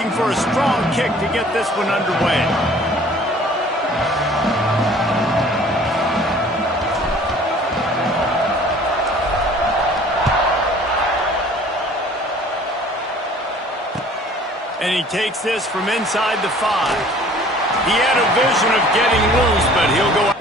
looking for a strong kick to get this one underway. And he takes this from inside the 5. He had a vision of getting loose, but he'll go out.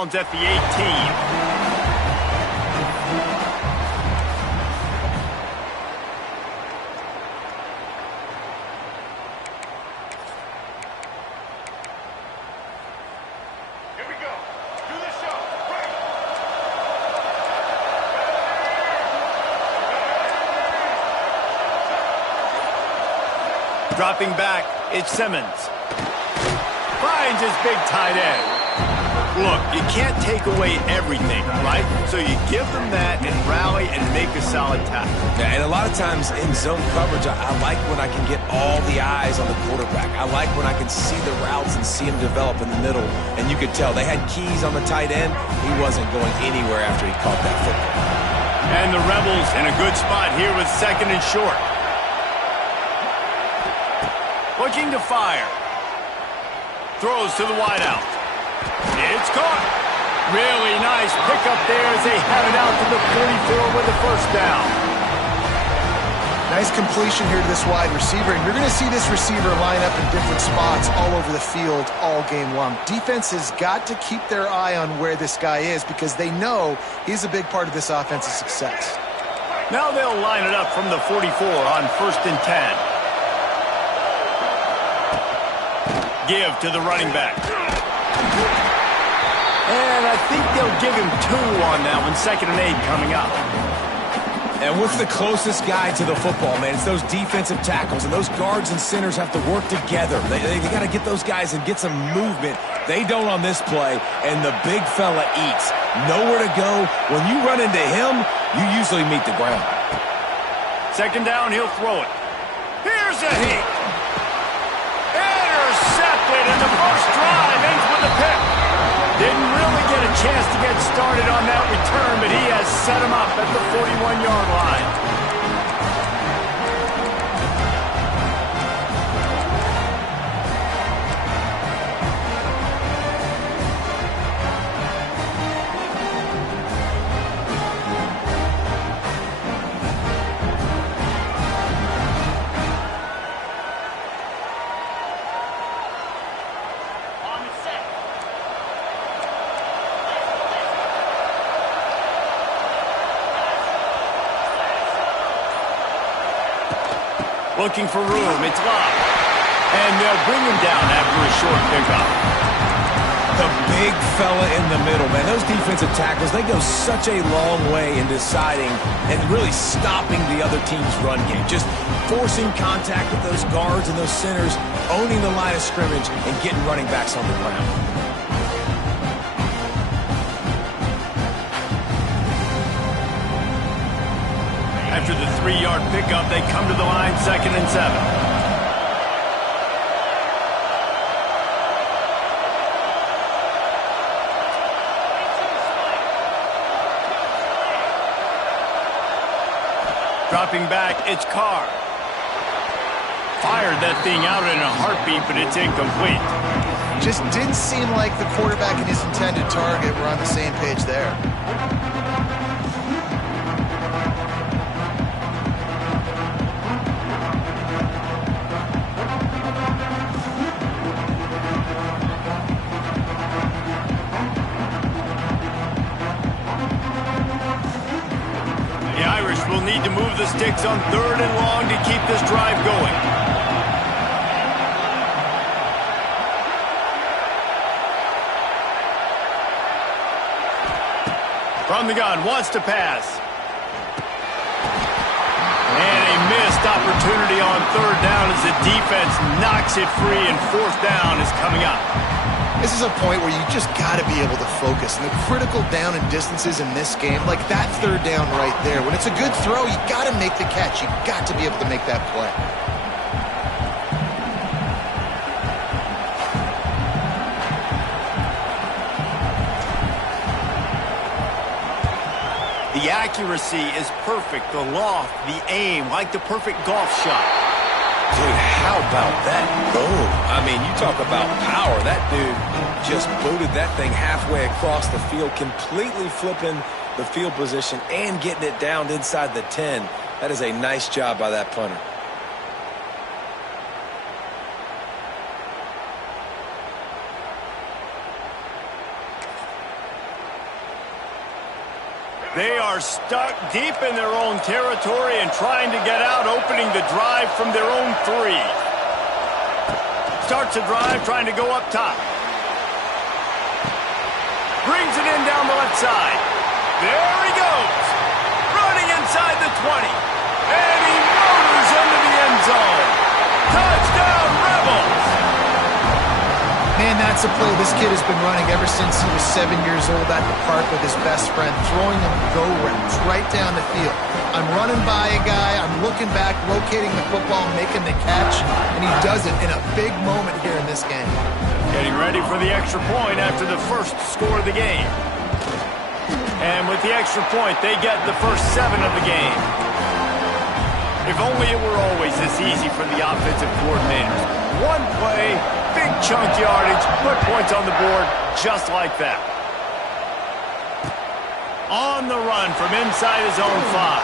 At the 18. Here we go. Do the show. Break. Dropping back, it's Simmons. Finds his big tight end. Look, you can't take away everything, right? So you give them that and rally and make a solid tackle. Yeah, and a lot of times in zone coverage, I like when I can get all the eyes on the quarterback. I like when I can see the routes and see him develop in the middle. And you could tell they had keys on the tight end. He wasn't going anywhere after he caught that football. And the Rebels in a good spot here with 2nd and short. Looking to fire. Throws to the wideout. It's caught. Really nice pickup there as they have it out to the 44 with the first down. Nice completion here to this wide receiver, and you're going to see this receiver line up in different spots all over the field all game long. Defense has got to keep their eye on where this guy is because they know he's a big part of this offense's success. Now they'll line it up from the 44 on 1st and 10. Give to the running back. And I think they'll give him 2 on that one. 2nd and 8 coming up. And what's the closest guy to the football, man? It's those defensive tackles, and those guards and centers have to work together. They got to get those guys and get some movement. They don't on this play, and the big fella eats. Nowhere to go. When you run into him, you usually meet the ground. 2nd down, he'll throw it. Here's a hit. Intercepted, and the first drive ends with a pick. Didn't really get a chance to get started on that return, but he has set him up at the 41-yard line. Looking for room, it's locked. And they'll bring him down after a short pickup. The big fella in the middle, man. Those defensive tackles, they go such a long way in deciding and really stopping the other team's run game. Just forcing contact with those guards and those centers, owning the line of scrimmage, and getting running backs on the ground. After the 3-yard pickup, they come to the line, 2nd and 7. Dropping back, it's Carr. Fired that thing out in a heartbeat, but it's incomplete. Just didn't seem like the quarterback and his intended target were on the same page there. Irish will need to move the sticks on 3rd and long to keep this drive going. From the gun, wants to pass. And a missed opportunity on 3rd down as the defense knocks it free and 4th down is coming up. This is a point where you just got to be able to focus. And the critical down and distances in this game, like that 3rd down right there, when it's a good throw, you got to make the catch. You got to be able to make that play. The accuracy is perfect. The loft, the aim, like the perfect golf shot. Dude, how about that boom? I mean, you talk about power. That dude just booted that thing halfway across the field, completely flipping the field position and getting it down inside the 10. That is a nice job by that punter. They are stuck deep in their own territory and trying to get out, opening the drive from their own 3. Starts a drive, trying to go up top. Brings it in down the left side. There he goes. Running inside the 20. And he motors into the end zone. Touchdown, Rebels! Man, that's a play this kid has been running ever since he was 7 years old at the park with his best friend, throwing them go routes right down the field. I'm running by a guy, I'm looking back, locating the football, making the catch, and he does it in a big moment here in this game. Getting ready for the extra point after the first score of the game. And with the extra point, they get the first 7 of the game. If only it were always this easy for the offensive coordinators. One play, big chunk yardage, put points on the board just like that. On the run from inside his own 5.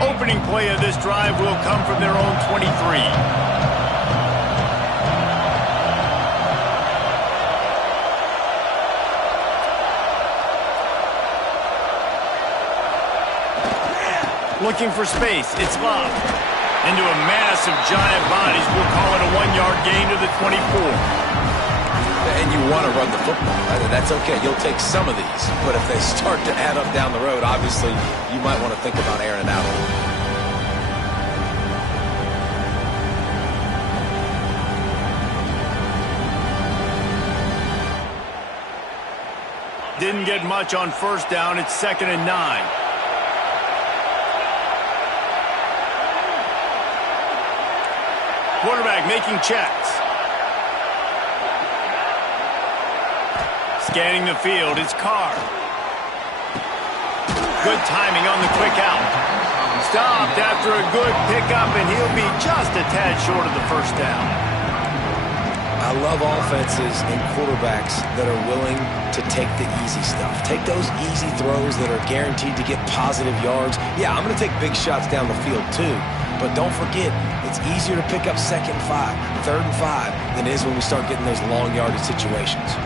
Opening play of this drive will come from their own 23. Looking for space, it's Love. Into a mass of giant bodies, we'll call it a 1-yard gain to the 24. And you want to run the football. That's okay. You'll take some of these. But if they start to add up down the road, obviously, you might want to think about airing it out. Didn't get much on 1st down. It's 2nd and 9. Quarterback making checks. Scanning the field, it's Carr. Good timing on the quick out. Stopped after a good pickup, and he'll be just a tad short of the 1st down. I love offenses and quarterbacks that are willing to take the easy stuff. Take those easy throws that are guaranteed to get positive yards. Yeah, I'm going to take big shots down the field too. But don't forget, it's easier to pick up 2nd and 5, 3rd and 5 than it is when we start getting those long yardage situations.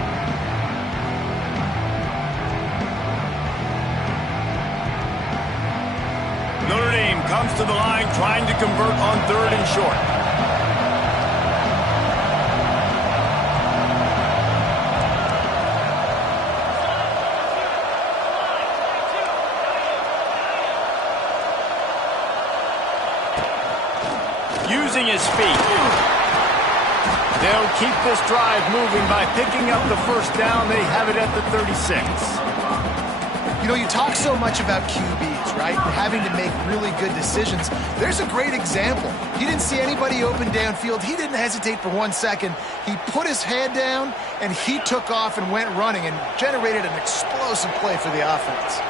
Notre Dame comes to the line trying to convert on 3rd and short. Using his feet. They'll keep this drive moving by picking up the 1st down. They have it at the 36. You know, you talk so much about QBs, right? Having to make really good decisions. There's a great example. He didn't see anybody open downfield. He didn't hesitate for 1 second. He put his head down, and he took off and went running and generated an explosive play for the offense.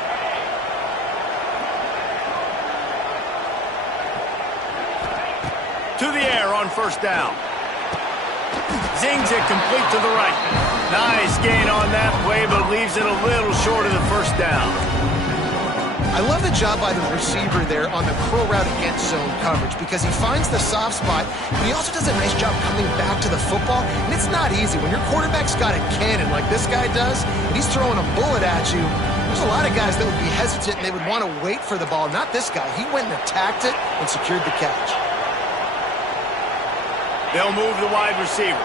To the air on 1st down. Zings it complete to the right. Nice gain on that play, but leaves it a little short of the 1st down. I love the job by the receiver there on the curl route against zone coverage because he finds the soft spot, but he also does a nice job coming back to the football, and it's not easy. When your quarterback's got a cannon like this guy does, and he's throwing a bullet at you, there's a lot of guys that would be hesitant and they would want to wait for the ball. Not this guy. He went and attacked it and secured the catch. They'll move the wide receiver.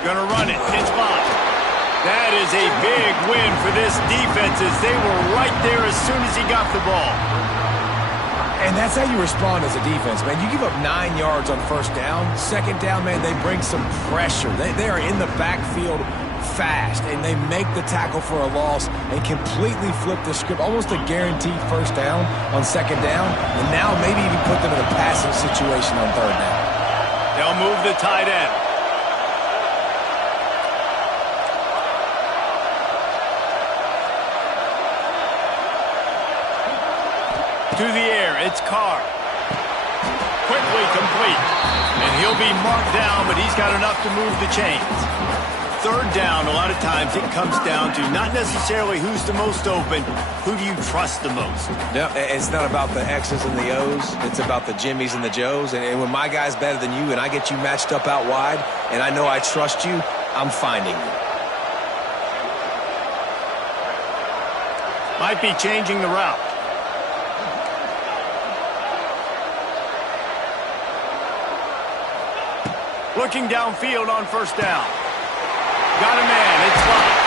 Gonna run it. It's Bob. That is a big win for this defense as they were right there as soon as he got the ball. And that's how you respond as a defense, man. You give up 9 yards on first down. Second down, man, they bring some pressure. They are in the backfield fast, and they make the tackle for a loss and completely flip the script. Almost a guaranteed first down on second down, and now maybe even put them in a passing situation on third down. They'll move the tight end. To the air, it's Carr. Quickly complete. And he'll be marked down, but he's got enough to move the chains. Third down, a lot of times it comes down to not necessarily who's the most open, who do you trust the most? Yeah, it's not about the X's and the O's. It's about the Jimmies and the Joes. And when my guy's better than you and I get you matched up out wide and I know I trust you, I'm finding you. Might be changing the route. Looking downfield on first down. Got a man. It's locked.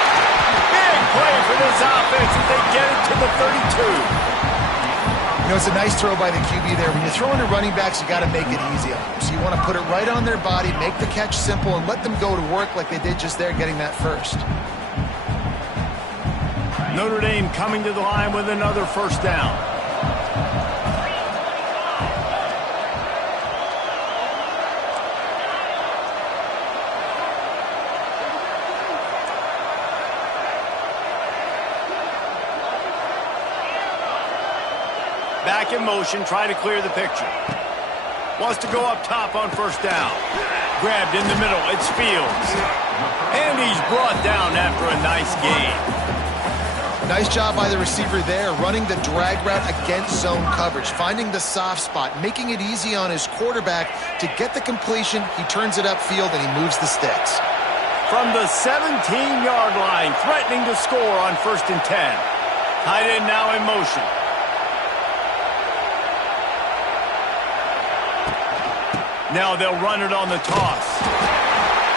Big play for this offense as they get it to the 32. You know, it's a nice throw by the QB there. When you're throwing to running backs, you got to make it easy on them. So you want to put it right on their body, make the catch simple, and let them go to work like they did just there, getting that first. Notre Dame coming to the line with another first down. Back in motion, try to clear the picture. Wants to go up top on first down. Grabbed in the middle, it's Fields. And he's brought down after a nice gain. Nice job by the receiver there, running the drag route against zone coverage, finding the soft spot, making it easy on his quarterback to get the completion. He turns it upfield and he moves the sticks. From the 17-yard line, threatening to score on 1st and 10. Tight end now in motion. Now they'll run it on the toss.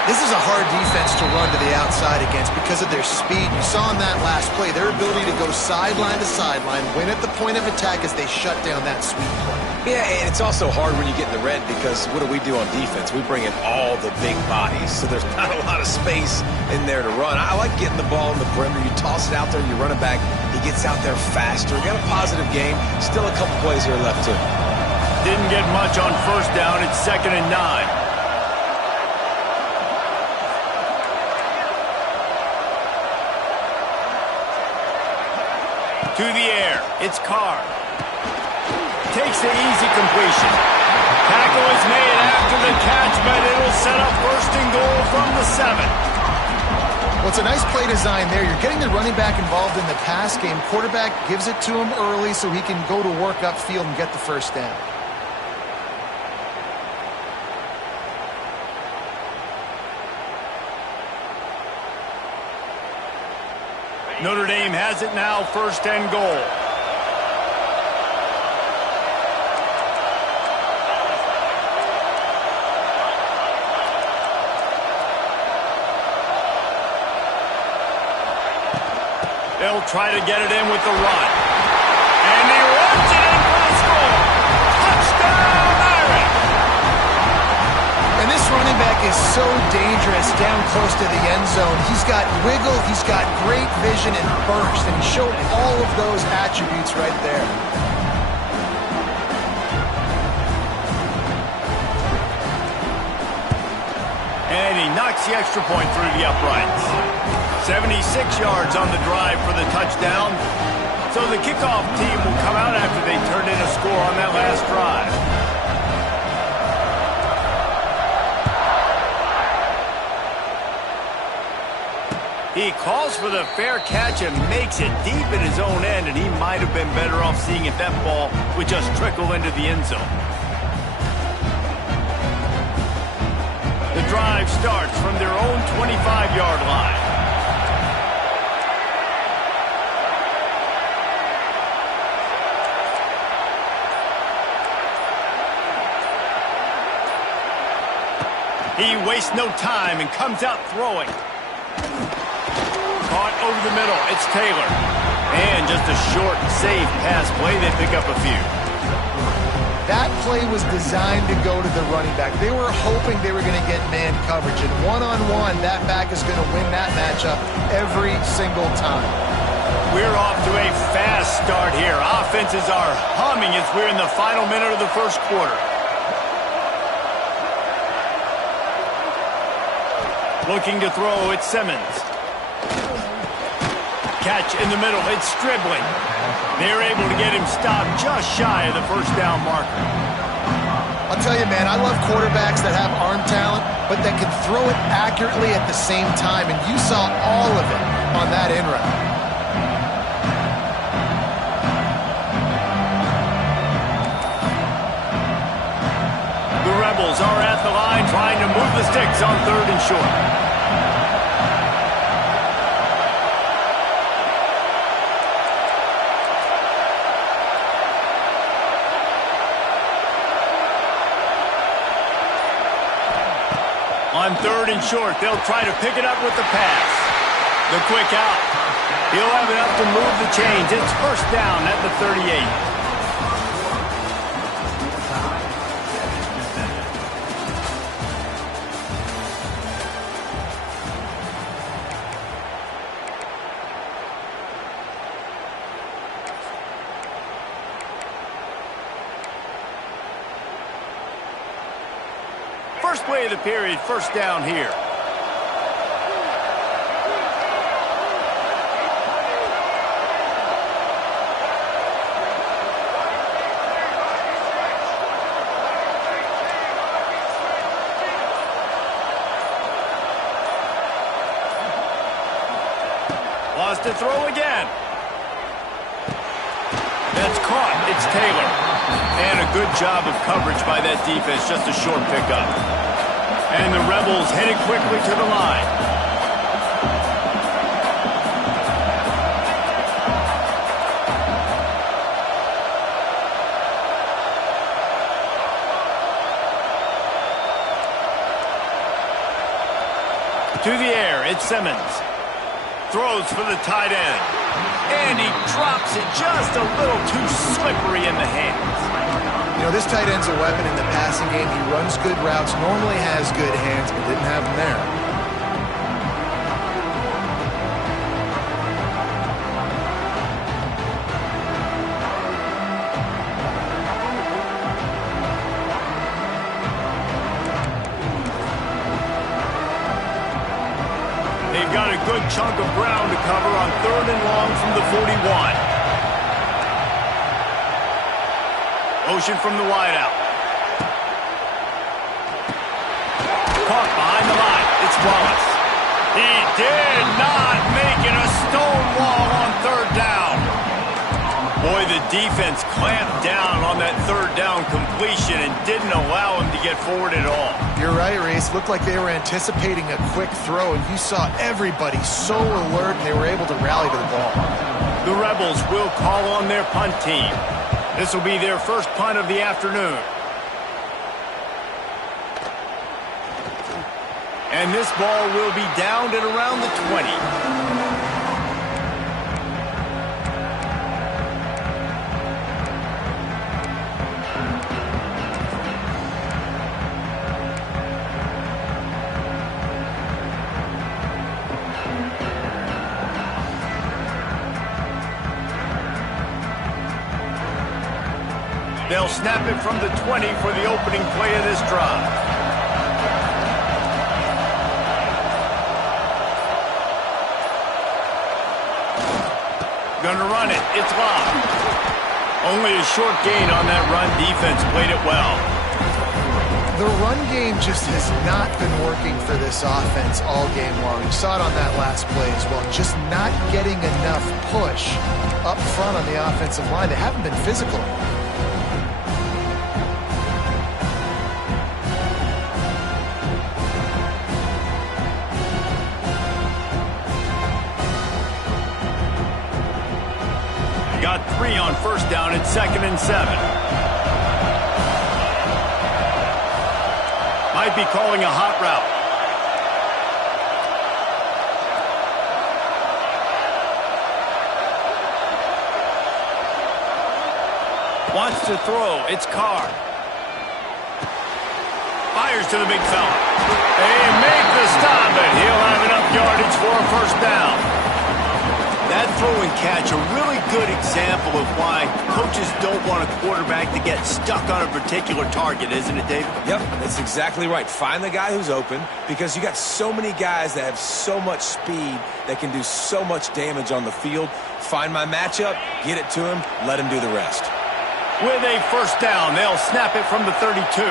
This is a hard defense to run to the outside against because of their speed. You saw in that last play, their ability to go sideline to sideline, win at the point of attack as they shut down that sweep play. Yeah, and it's also hard when you get in the red because what do we do on defense? We bring in all the big bodies, so there's not a lot of space in there to run. I like getting the ball in the perimeter. You toss it out there, you run it back. He gets out there faster. Got a positive game. Still a couple plays here left, too. Didn't get much on first down. It's 2nd and 9. To the air. It's Carr. Takes the easy completion. Tackle is made after the catch, but it'll set up 1st and goal from the 7. Well, it's a nice play design there. You're getting the running back involved in the pass game. Quarterback gives it to him early so he can go to work upfield and get the first down. Notre Dame has it now, 1st and goal. They'll try to get it in with the run. And he runs it in for the score. Touchdown, Irish! And this running back is so dangerous down close to the end zone. He's got wiggle, he's got great vision and burst, and he showed all of those attributes right there. And he knocks the extra point through the uprights. 76 yards on the drive for the touchdown. So the kickoff team will come out after they turned in a score on that last drive. He calls for the fair catch and makes it deep in his own end, and he might have been better off seeing if that ball would just trickle into the end zone. The drive starts from their own 25-yard line. He wastes no time and comes out throwing. Caught over the middle. It's Taylor. And just a short, safe pass play. They pick up a few. That play was designed to go to the running back. They were hoping they were going to get man coverage. And one-on-one, that back is going to win that matchup every single time. We're off to a fast start here. Offenses are humming as we're in the final minute of the first quarter. Looking to throw, it's Simmons. Catch in the middle, it's Stribling. They're able to get him stopped just shy of the first down marker. I'll tell you, man, I love quarterbacks that have arm talent, but that can throw it accurately at the same time, and you saw all of it on that in run. The Rebels are at the line trying to move the sticks on 3rd and short. On 3rd and short, they'll try to pick it up with the pass. The quick out. He'll have enough to move the chains. It's first down at the 38. First play of the period, first down here. Wants to throw again. That's caught. It's Taylor. And a good job of coverage by that defense. Just a short pickup. And the Rebels headed quickly to the line. To the air, it's Simmons. Throws for the tight end. And he drops it just a little too slippery in the hands. You know, this tight end's a weapon in the passing game. He runs good routes, normally has good hands, but didn't have them there. They've got a good chunk of ground to cover on 3rd and long from the 41. Motion from the wideout. Caught behind the line. It's Wallace. He did not make it a stone wall on 3rd down. Boy, the defense clamped down on that 3rd down completion and didn't allow him to get forward at all. You're right, Reese. Looked like they were anticipating a quick throw, and you saw everybody so alert, and they were able to rally to the ball. The Rebels will call on their punt team. This will be their first punt of the afternoon. And this ball will be downed at around the 20. They'll snap it from the 20 for the opening play of this drive. Gonna run it. It's locked. Only a short gain on that run. Defense played it well. The run game just has not been working for this offense all game long. You saw it on that last play as well. Just not getting enough push up front on the offensive line. They haven't been physical. Got 3 on first down at 2nd and 7. Might be calling a hot route. Wants to throw. It's Carr. Fires to the big fella. They make the stop, and he'll have enough yardage for a first down. That throw and catch, a really good example of why coaches don't want a quarterback to get stuck on a particular target, isn't it, Dave? Yep, that's exactly right. Find the guy who's open, because you got so many guys that have so much speed that can do so much damage on the field. Find my matchup, get it to him, let him do the rest. With a first down, they'll snap it from the 32.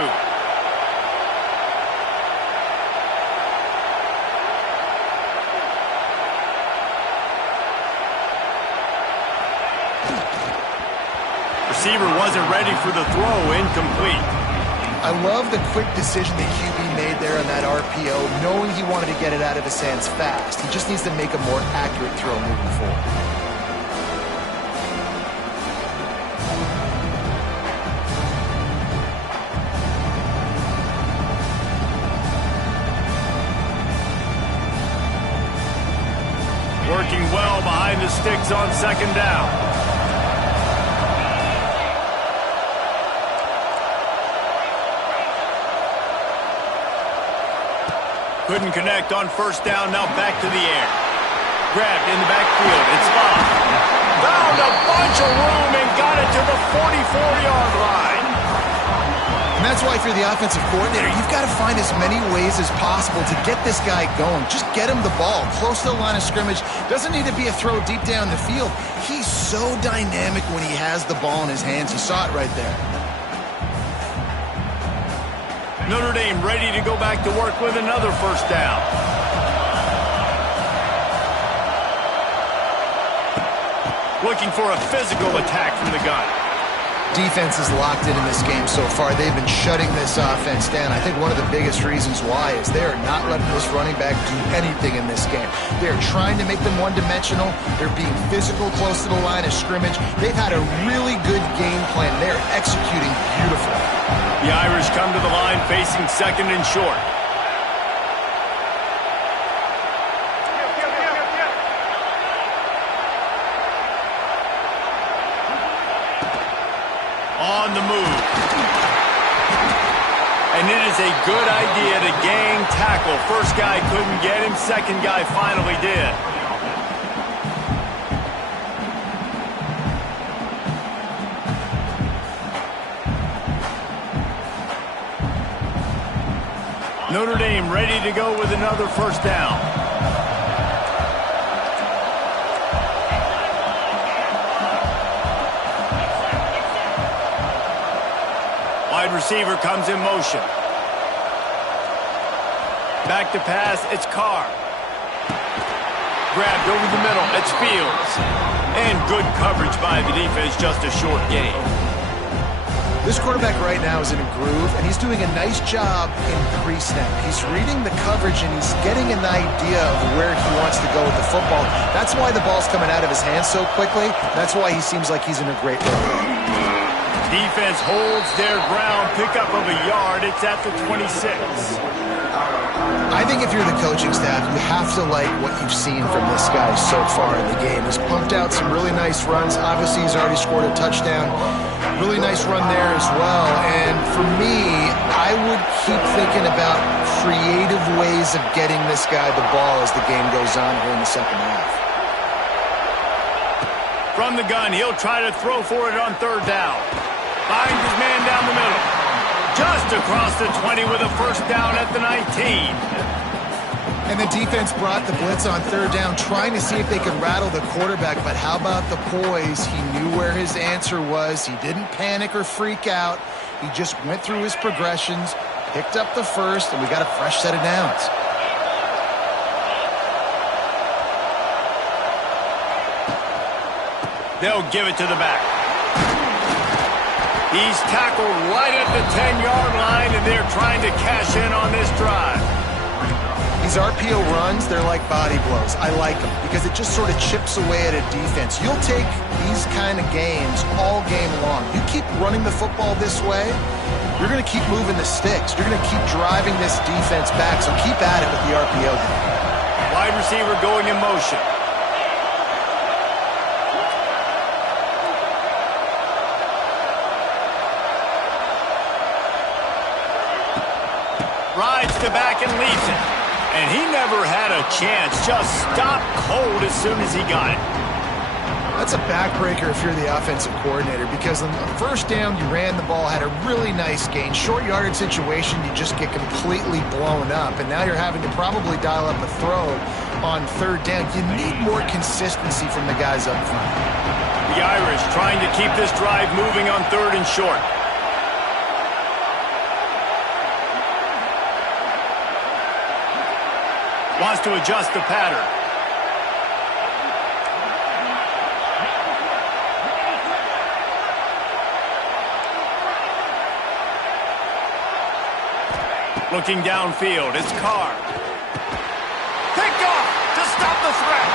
Receiver wasn't ready for the throw, incomplete. I love the quick decision the QB made there on that RPO, knowing he wanted to get it out of his hands fast. He just needs to make a more accurate throw moving forward. Working well behind the sticks on 2nd down. Couldn't connect on first down, now back to the air. Grabbed in the backfield, it's Love. Found a bunch of room and got it to the 44-yard line. And that's why if you're the offensive coordinator, you've got to find as many ways as possible to get this guy going. Just get him the ball close to the line of scrimmage. Doesn't need to be a throw deep down the field. He's so dynamic when he has the ball in his hands. You saw it right there. Notre Dame ready to go back to work with another first down. Looking for a physical attack from the gun. Defense is locked in this game so far. They've been shutting this offense down. I think one of the biggest reasons why is they are not letting this running back do anything in this game. They're trying to make them one-dimensional. They're being physical close to the line of scrimmage. They've had a really good game plan. They're executing beautifully. The Irish come to the line facing 2nd and short. On the move. And it is a good idea to gang tackle. First guy couldn't get him, second guy finally did. Notre Dame ready to go with another first down. Wide receiver comes in motion. Back to pass, it's Carr. Grabbed over the middle, it's Fields. And good coverage by the defense, just a short gain. This quarterback right now is in a groove, and he's doing a nice job in pre-snap. He's reading the coverage, and he's getting an idea of where he wants to go with the football. That's why the ball's coming out of his hands so quickly. That's why he seems like he's in a great rhythm. Defense holds their ground, pickup of a yard. It's at the 26. I think if you're the coaching staff, you have to like what you've seen from this guy so far in the game. He's pumped out some really nice runs. Obviously, he's already scored a touchdown. Really nice run there as well. And for me, I would keep thinking about creative ways of getting this guy the ball as the game goes on here in the second half. From the gun, he'll try to throw for it on third down. Finds his man down the middle. Just across the 20 with a first down at the 19. And the defense brought the blitz on third down, trying to see if they could rattle the quarterback. But how about the poise? He knew where his answer was. He didn't panic or freak out. He just went through his progressions, picked up the first, and we got a fresh set of downs. They'll give it to the back. He's tackled right at the 10-yard line, and they're trying to cash in on this drive. These RPO runs, they're like body blows. I like them because it just sort of chips away at a defense. You'll take these kind of games all game long. You keep running the football this way, you're going to keep moving the sticks. You're going to keep driving this defense back, so keep at it with the RPO game. Wide receiver going in motion. Rides the back and leaves it. And he never had a chance. Just stopped cold as soon as he got it. That's a backbreaker if you're the offensive coordinator, because on the first down, you ran the ball, had a really nice gain. Short yardage situation, you just get completely blown up. And now you're having to probably dial up a throw on third down. You need more consistency from the guys up front. The Irish trying to keep this drive moving on third and short. Wants to adjust the pattern. Looking downfield, it's Carr. Pick off to stop the threat.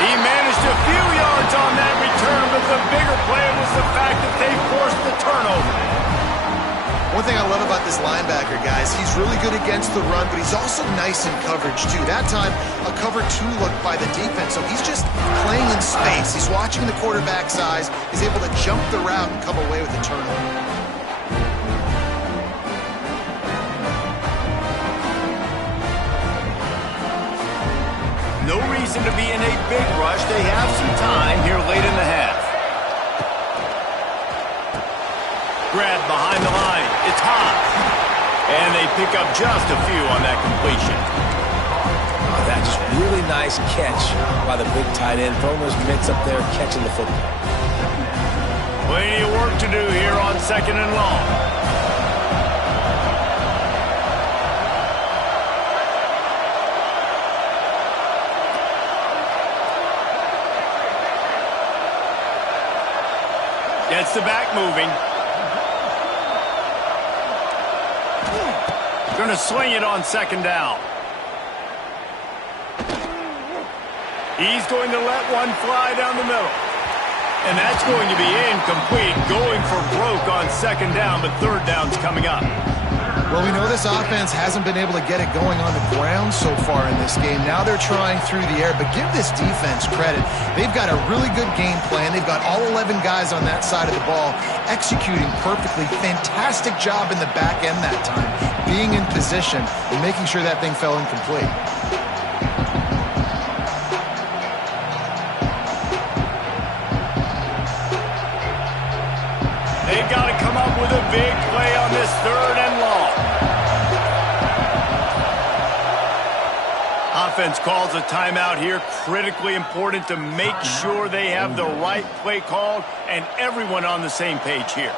He managed a few yards on that return, but the bigger play was the fact that they forced the turnover. One thing I love about this linebacker, guys, he's really good against the run, but he's also nice in coverage, too. That time, a cover 2 look by the defense, so he's just playing in space. He's watching the quarterback's eyes. He's able to jump the route and come away with a turnover. No reason to be in a big rush. They have some time here late in the half. Grab behind the line. It's hot. And they pick up just a few on that completion. Oh, that just really nice catch by the big tight end. Throwing those mitts up there, catching the football. Plenty of work to do here on second and long. Gets the back moving. Going to swing it on second down. He's going to let one fly down the middle. And that's going to be incomplete, going for broke on second down, but third down's coming up. Well, we know this offense hasn't been able to get it going on the ground so far in this game. Now they're trying through the air, but give this defense credit. They've got a really good game plan. They've got all 11 guys on that side of the ball executing perfectly. Fantastic job in the back end that time, being in position and making sure that thing fell incomplete. They've got to come up with a big play on this third and long. Offense calls a timeout here. Critically important to make sure they have the right play called and everyone on the same page here.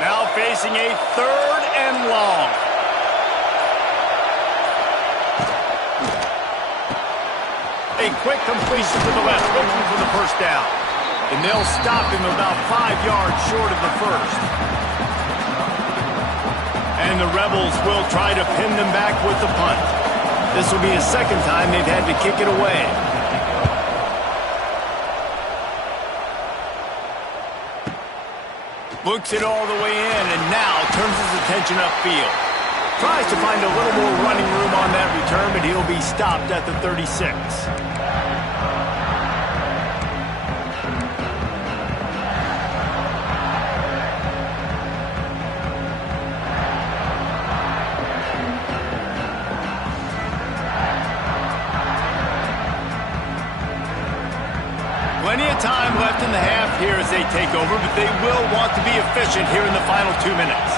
Now facing a third and long. A quick completion to the left, looking for the first down. And they'll stop him about 5 yards short of the first. And the Rebels will try to pin them back with the punt. This will be the second time they've had to kick it away. Looks it all the way in, and now turns his attention upfield. Tries to find a little more running room on that return, but he'll be stopped at the 36. Plenty of time left in the half here as they take over, but they will want to be efficient here in the final 2 minutes.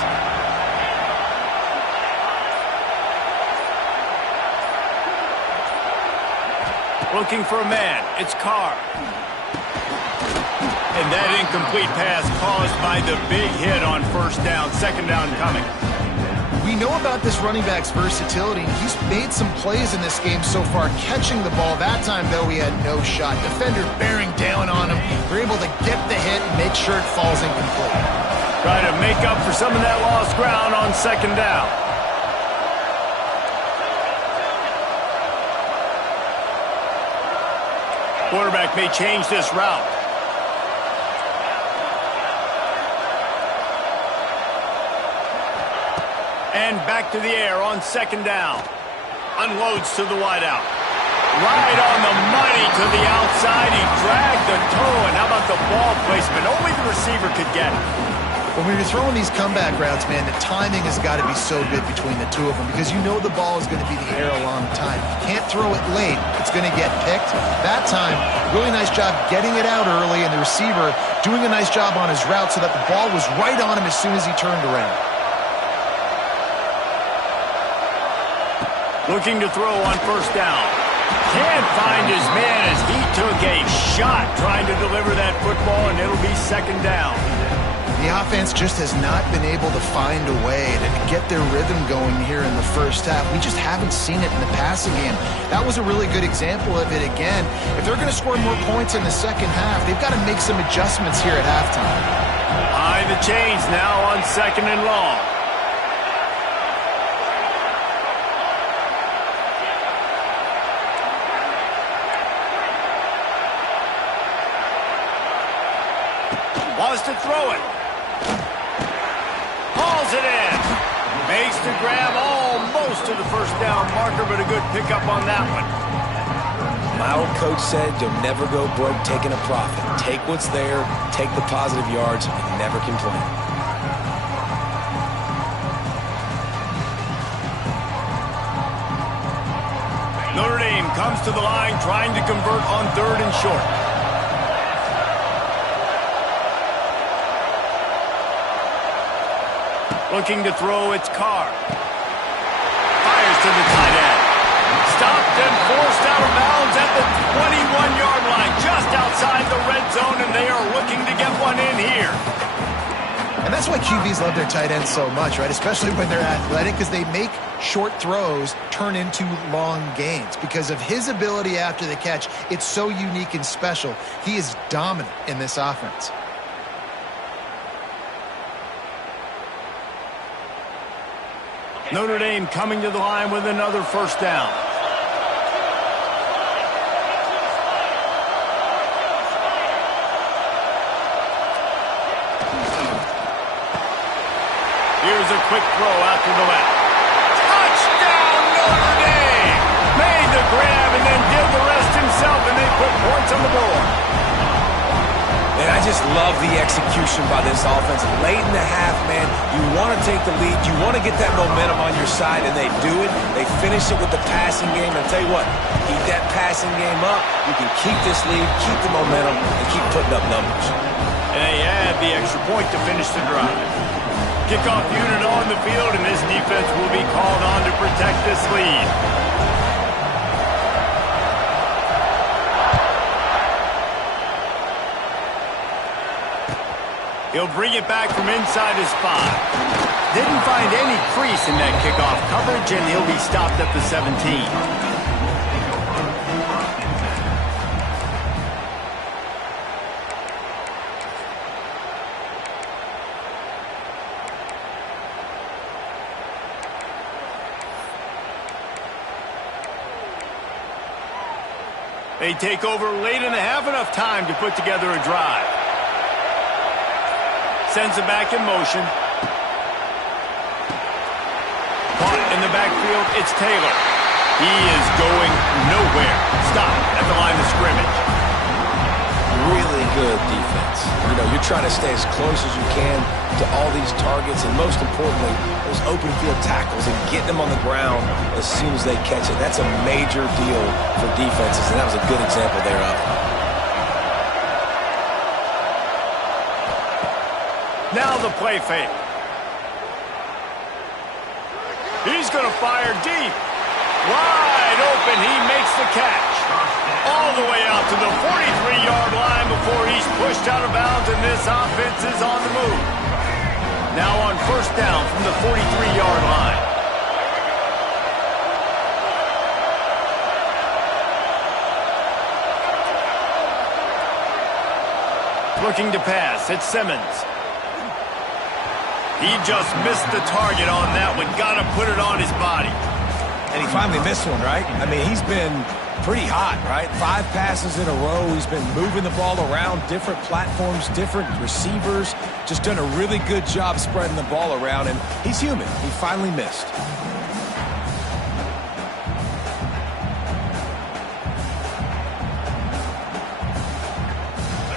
Looking for a man. It's Carr. And that incomplete pass caused by the big hit on first down. Second down coming. We know about this running back's versatility. He's made some plays in this game so far, catching the ball. That time, though, he had no shot. Defender bearing down on him. They're able to get the hit and make sure it falls incomplete. Try to make up for some of that lost ground on second down. Quarterback may change this route. And back to the air on second down. Unloads to the wideout. Right on the money to the outside. He dragged the toe. And how about the ball placement? Only the receiver could get it. When you're throwing these comeback routes, man, the timing has got to be so good between the two of them because you know the ball is going to be in the air a long time. You can't throw it late. It's going to get picked. That time, really nice job getting it out early, and the receiver doing a nice job on his route so that the ball was right on him as soon as he turned around. Looking to throw on first down. Can't find his man as he took a shot trying to deliver that football, and it'll be second down. The offense just has not been able to find a way to get their rhythm going here in the first half. We just haven't seen it in the passing game. That was a really good example of it again. If they're going to score more points in the second half, they've got to make some adjustments here at halftime. Behind the chains now on second and long. Wants to throw it. Hauls it in. Makes the grab almost to the first down marker, but a good pickup on that one. My old coach said you'll never go broke taking a profit. Take what's there, take the positive yards, and never complain. Notre Dame comes to the line trying to convert on third and short. Looking to throw, it's Carr. Fires to the tight end. Stopped and forced out of bounds at the 21-yard line, just outside the red zone, and they are looking to get one in here. And that's why QBs love their tight ends so much, right? Especially when they're athletic, because they make short throws turn into long gains. Because of his ability after the catch, it's so unique and special. He is dominant in this offense. Notre Dame coming to the line with another first down. Here's a quick throw out to the left. Touchdown, Notre Dame! Made the grab and then did the rest himself, and they put points on the board. And I just love the execution by this offense. Late in the half, man, you want to take the lead. You want to get that momentum on your side, and they do it. They finish it with the passing game. And I'll tell you what, keep that passing game up. You can keep this lead, keep the momentum, and keep putting up numbers. And they add the extra point to finish the drive. Kickoff unit on the field, and this defense will be called on to protect this lead. He'll bring it back from inside his 5. Didn't find any crease in that kickoff coverage, and he'll be stopped at the 17. They take over late in the half, enough time to put together a drive. Sends it back in motion. Caught in the backfield, it's Taylor. He is going nowhere. Stop at the line of scrimmage. Really good defense. You know, you're trying to stay as close as you can to all these targets, and most importantly, those open field tackles and getting them on the ground as soon as they catch it. That's a major deal for defenses, and that was a good example thereof. Now the play fake. He's going to fire deep. Wide open. He makes the catch. all the way out to the 43-yard line before he's pushed out of bounds, and this offense is on the move. Now on first down from the 43-yard line. Looking to pass, it's Simmons. He just missed the target on that one. Got to put it on his body. And he finally missed one, right? I mean, he's been pretty hot, right? 5 passes in a row. He's been moving the ball around, different platforms, different receivers. Just done a really good job spreading the ball around, and he's human. He finally missed.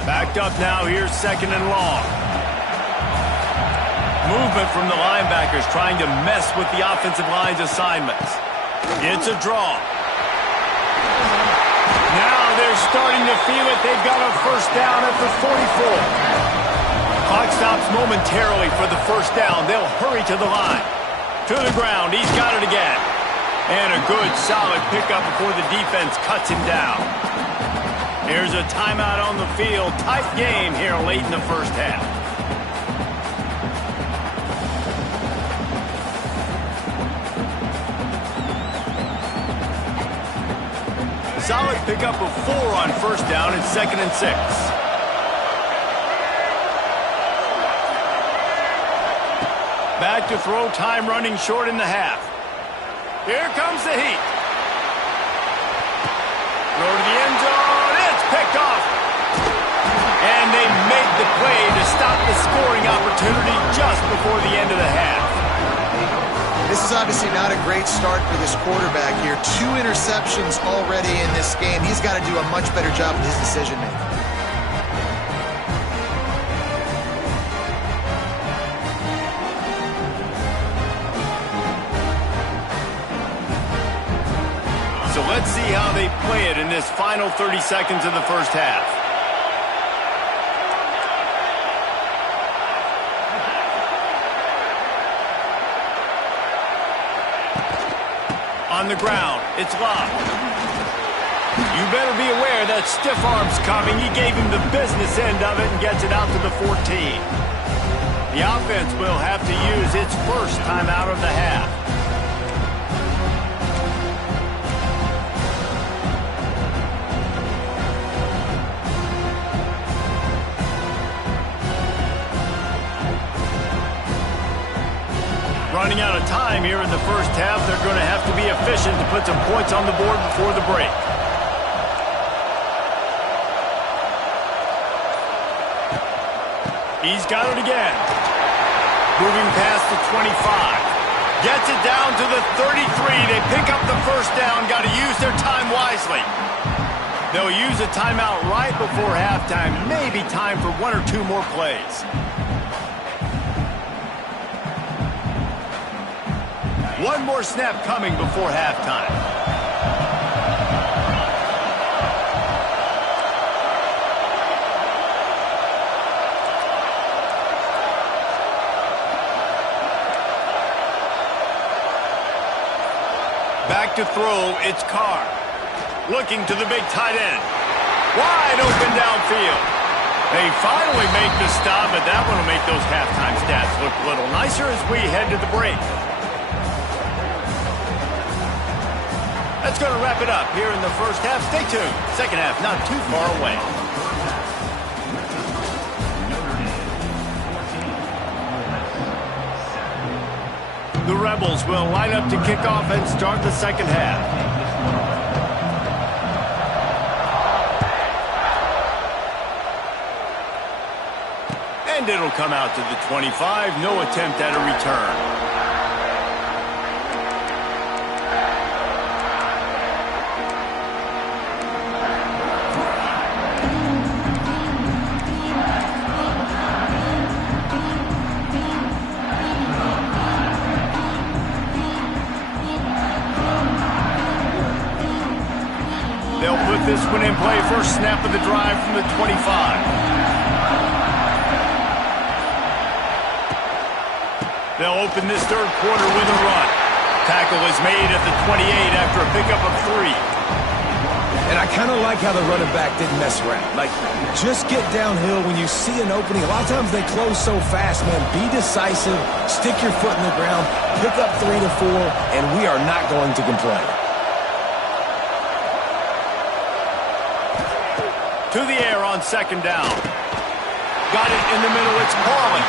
Backed up now, here's second and long. Movement from the linebackers trying to mess with the offensive line's assignments. It's a draw. Now they're starting to feel it. They've got a first down at the 44. Clock stops momentarily for the first down. They'll hurry to the line. To the ground. He's got it again. And a good, solid pickup before the defense cuts him down. Here's a timeout on the field. Tight game here late in the first half. Solid pickup of 4 on first down and 2nd and 6. Back to throw, time running short in the half. Here comes the heat. Throw to the end zone, it's picked off. And they make the play to stop the scoring opportunity just before the end of the half. This is obviously not a great start for this quarterback here. 2 interceptions already in this game. He's got to do a much better job with his decision-making. So let's see how they play it in this final 30 seconds of the first half. On the ground, it's locked. You better be aware that stiff arm's coming. He gave him the business end of it and gets it out to the 14. The offense will have to use its first timeout of the half. Running out of time here in the first half. They're going to have to be efficient to put some points on the board before the break. He's got it again. Moving past the 25. Gets it down to the 33. They pick up the first down. Got to use their time wisely. They'll use a timeout right before halftime. Maybe time for 1 or 2 more plays. One more snap coming before halftime. Back to throw, it's Carr. Looking to the big tight end. Wide open downfield. They finally make the stop, but that one will make those halftime stats look a little nicer as we head to the break. That's going to wrap it up here in the first half. Stay tuned. Second half not too far away. The Rebels will line up to kick off and start the second half. And it'll come out to the 25. No attempt at a return. They'll put this one in play. First snap of the drive from the 25. They'll open this third quarter with a run. Tackle is made at the 28 after a pickup of 3. And I kind of like how the running back didn't mess around. Like, just get downhill when you see an opening. A lot of times they close so fast, man. Be decisive, stick your foot in the ground, pick up 3 to 4, and we are not going to complain. To the air on second down. Got it in the middle. It's Paulin.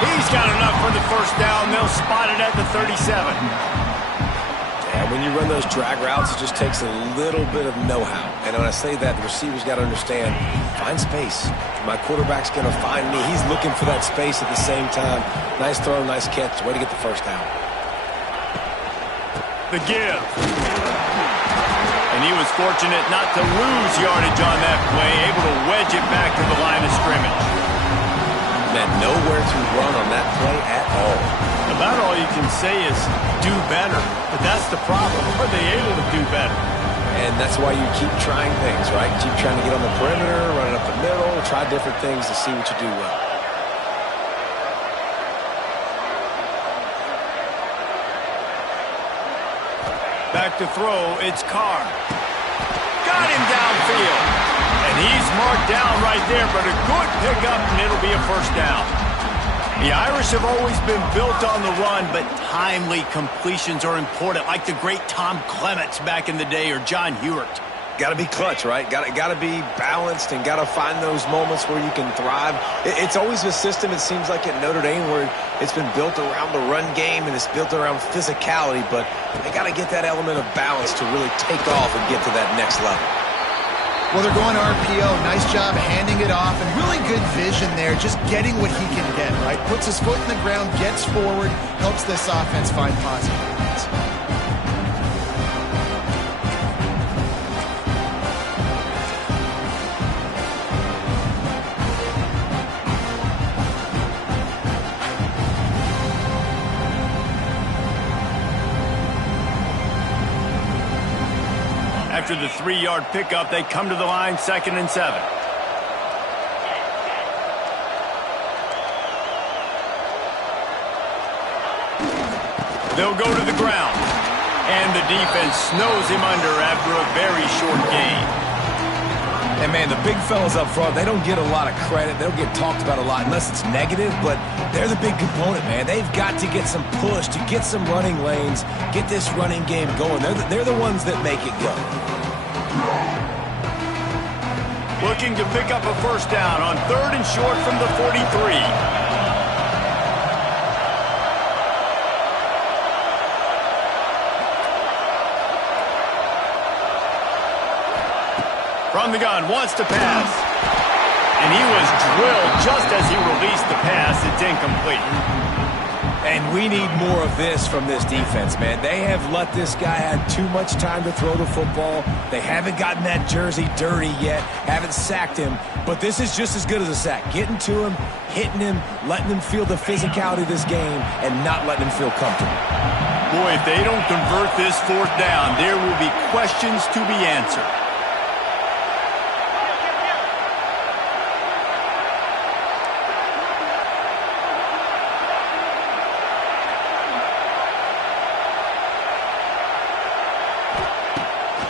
He's got enough for the first down. They'll spot it at the 37. And when you run those drag routes, it just takes a little bit of know-how. And when I say that, the receivers got to understand, find space. My quarterback's going to find me. He's looking for that space at the same time. Nice throw, nice catch. Way to get the first down. The give. And he was fortunate not to lose yardage on that play, able to wedge it back to the line of scrimmage. Man, nowhere to run on that play at all. About all you can say is do better. But that's the problem. Are they able to do better? And that's why you keep trying things, right? Keep trying to get on the perimeter, run it up the middle, try different things to see what you do well. Back to throw, it's Carr. Got him downfield. And he's marked down right there, but a good pickup, and it'll be a first down. The Irish have always been built on the run, but timely completions are important, like the great Tom Clements back in the day or John Hewart. Got to be clutch, right? Got to be balanced and got to find those moments where you can thrive. It's always a system, it seems like, at Notre Dame where it's been built around the run game and it's built around physicality, but they got to get that element of balance to really take off and get to that next level. Well, they're going to RPO. Nice job handing it off, and really good vision there, just getting what he can get, right? Puts his foot in the ground, gets forward, helps this offense find positive points. After the 3-yard pickup, they come to the line, 2nd and 7. They'll go to the ground. And the defense snows him under after a very short gain. And, man, the big fellas up front, they don't get a lot of credit. They don't get talked about a lot unless it's negative, but they're the big component, man. They've got to get some push, to get some running lanes, get this running game going. They're the ones that make it go. Looking to pick up a first down on 3rd and short from the 43. From the gun, wants to pass. And he was drilled just as he released the pass. It's incomplete. And we need more of this from this defense, man. They have let this guy have too much time to throw the football. They haven't gotten that jersey dirty yet, haven't sacked him. But this is just as good as a sack. Getting to him, hitting him, letting him feel the physicality of this game, and not letting him feel comfortable. Boy, if they don't convert this 4th down, there will be questions to be answered.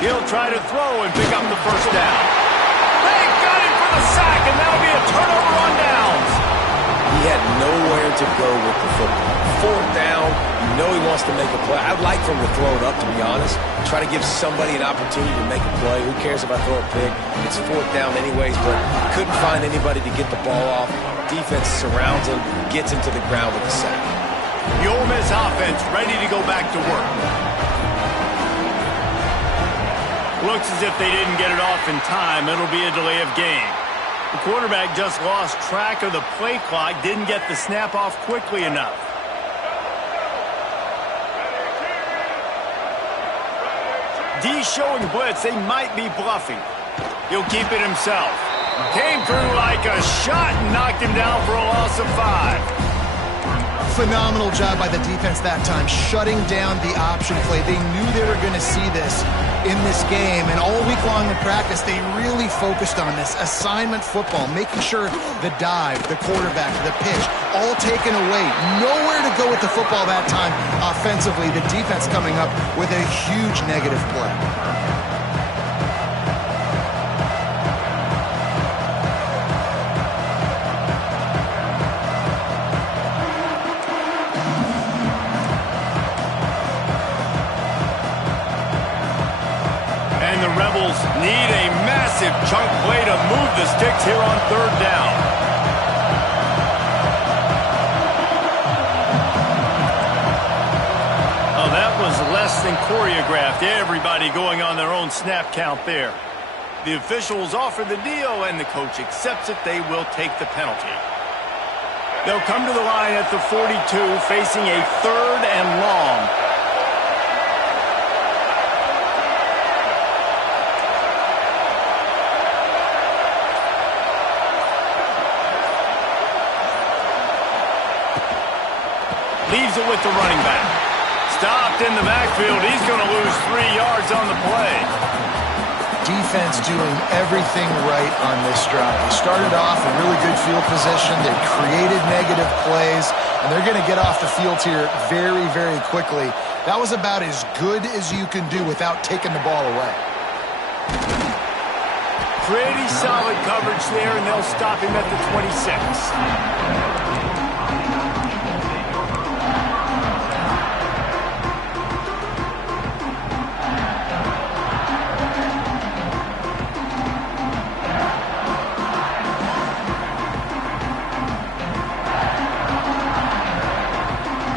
He'll try to throw and pick up the first down. They got him for the sack, and that'll be a turnover on downs. He had nowhere to go with the football. 4th down, you know he wants to make a play. I'd like for him to throw it up, to be honest. Try to give somebody an opportunity to make a play. Who cares if I throw a pick? It's 4th down anyways, but couldn't find anybody to get the ball off. Defense surrounds him, gets him to the ground with the sack. The Ole Miss offense ready to go back to work. Looks as if they didn't get it off in time. It'll be a delay of game. The quarterback just lost track of the play clock, didn't get the snap off quickly enough. D showing blitz. They might be bluffing. He'll keep it himself. Came through like a shot and knocked him down for a loss of 5. Phenomenal job by the defense that time, shutting down the option play. They knew they were going to see this in this game, and all week long in practice, they really focused on this assignment football, making sure the dive, the quarterback, the pitch, all taken away. Nowhere to go with the football that time offensively. The defense coming up with a huge negative play. here on 3rd down. Oh, that was less than choreographed. Everybody going on their own snap count there. The officials offer the deal, and the coach accepts it. They will take the penalty. They'll come to the line at the 42, facing a 3rd and long. Leaves it with the running back. Stopped in the backfield. He's going to lose 3 yards on the play. Defense doing everything right on this drive. They started off in really good field position. They created negative plays, and they're going to get off the field here very, very quickly. That was about as good as you can do without taking the ball away. Pretty solid coverage there, and they'll stop him at the 26.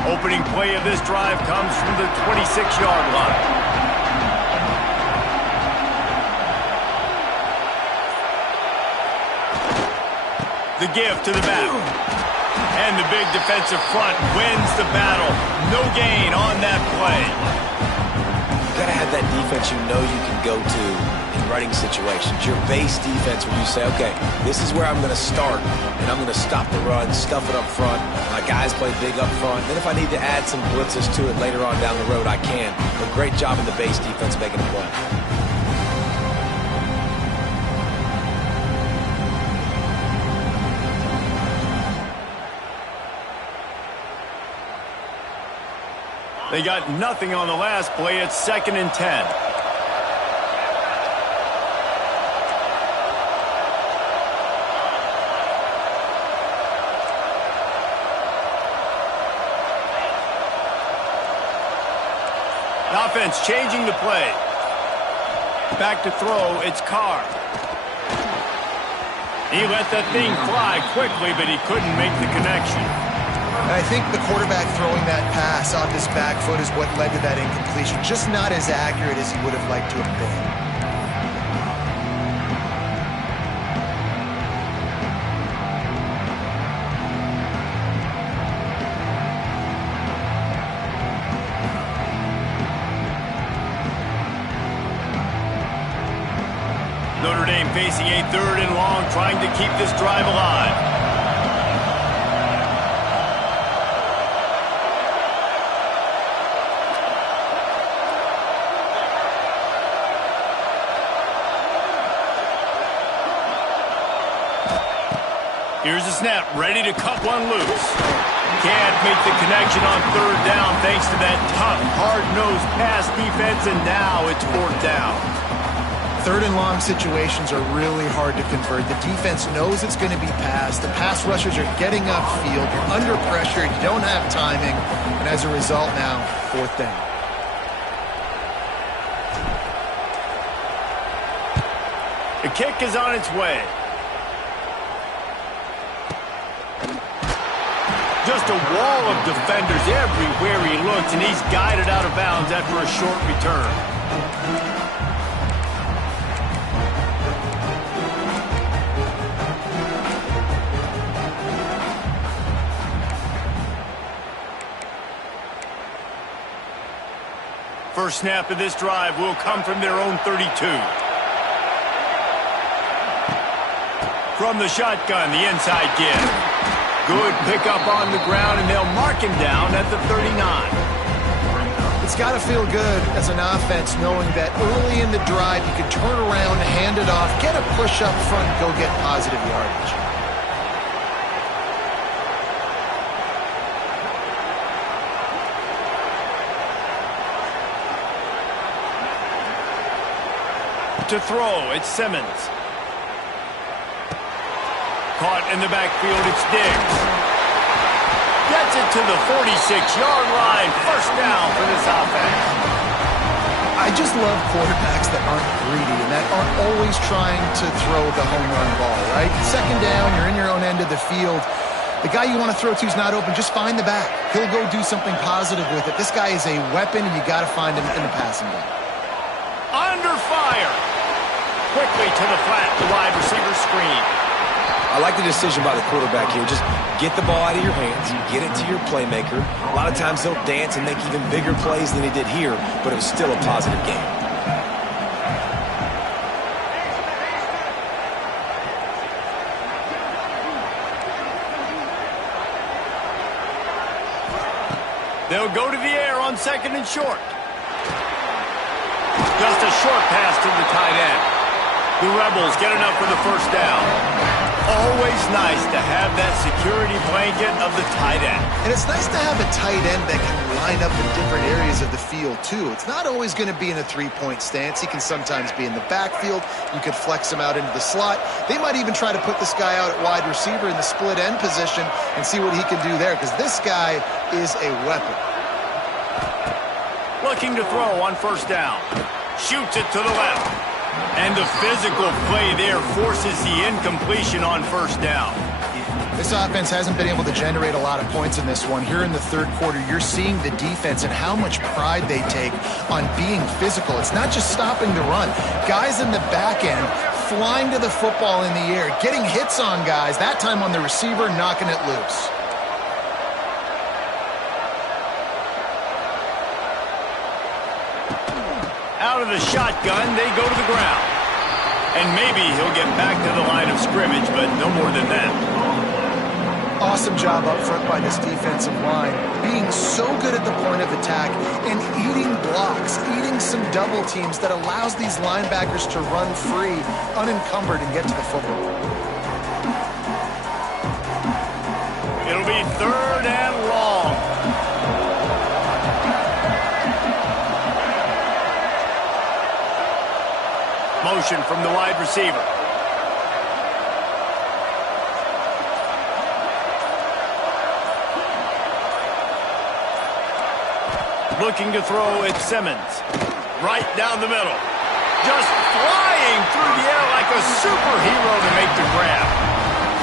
Opening play of this drive comes from the 26-yard line. The give to the back. And the big defensive front wins the battle. No gain on that play. You gotta have that defense you know you can go to in running situations. Your base defense where you say, okay, this is where I'm gonna start, and I'm gonna stop the run, stuff it up front. My guys play big up front. Then if I need to add some blitzes to it later on down the road, I can. But great job in the base defense making a play. They got nothing on the last play. It's 2nd and 10. The offense changing the play. Back to throw. It's Carr. He let that thing fly quickly, but he couldn't make the connection. And I think the quarterback throwing that pass off his back foot is what led to that incompletion. Just not as accurate as he would have liked to have been. Notre Dame facing a 3rd and long, trying to keep this drive alive. Here's a snap, ready to cut one loose. Can't make the connection on 3rd down thanks to that tough, hard-nosed pass defense, and now it's 4th down. 3rd and long situations are really hard to convert. The defense knows it's going to be passed. The pass rushers are getting upfield. You're under pressure. You don't have timing. And as a result now, 4th down. The kick is on its way. Just a wall of defenders everywhere he looks, and he's guided out of bounds after a short return. First snap of this drive will come from their own 32. From the shotgun, the inside give. Good pickup on the ground, and they'll mark him down at the 39. It's got to feel good as an offense knowing that early in the drive you can turn around, hand it off, get a push up front, and go get positive yardage. To throw, it's Simmons. Caught in the backfield, it's Diggs. Gets it to the 46-yard line. First down for this offense. I just love quarterbacks that aren't greedy and that aren't always trying to throw the home run ball, right? Second down, you're in your own end of the field. The guy you want to throw to is not open. Just find the back. He'll go do something positive with it. This guy is a weapon, and you got to find him in the passing game. Under fire. Quickly to the flat, the wide receiver screen. I like the decision by the quarterback here. Just get the ball out of your hands, get it to your playmaker. A lot of times he'll dance and make even bigger plays than he did here, but it was still a positive game. They'll go to the air on second and short. Just a short pass to the tight end. The Rebels get enough for the first down. Always nice to have that security blanket of the tight end. And it's nice to have a tight end that can line up in different areas of the field, too. It's not always going to be in a three-point stance. He can sometimes be in the backfield. You could flex him out into the slot. They might even try to put this guy out at wide receiver in the split end position and see what he can do there, because this guy is a weapon. Looking to throw on first down. Shoots it to the left. And the physical play there forces the incompletion on first down. This offense hasn't been able to generate a lot of points in this one. Here in the third quarter, you're seeing the defense and how much pride they take on being physical. It's not just stopping the run. Guys in the back end flying to the football in the air, getting hits on guys, that time on the receiver, knocking it loose. Out of the shotgun, they go to the ground. And maybe he'll get back to the line of scrimmage, but no more than that. Awesome job up front by this defensive line, being so good at the point of attack and eating blocks, eating some double teams that allows these linebackers to run free, unencumbered, and get to the football. It'll be third and long. Motion from the wide receiver. Looking to throw at Simmons. Right down the middle. Just flying through the air like a superhero to make the grab.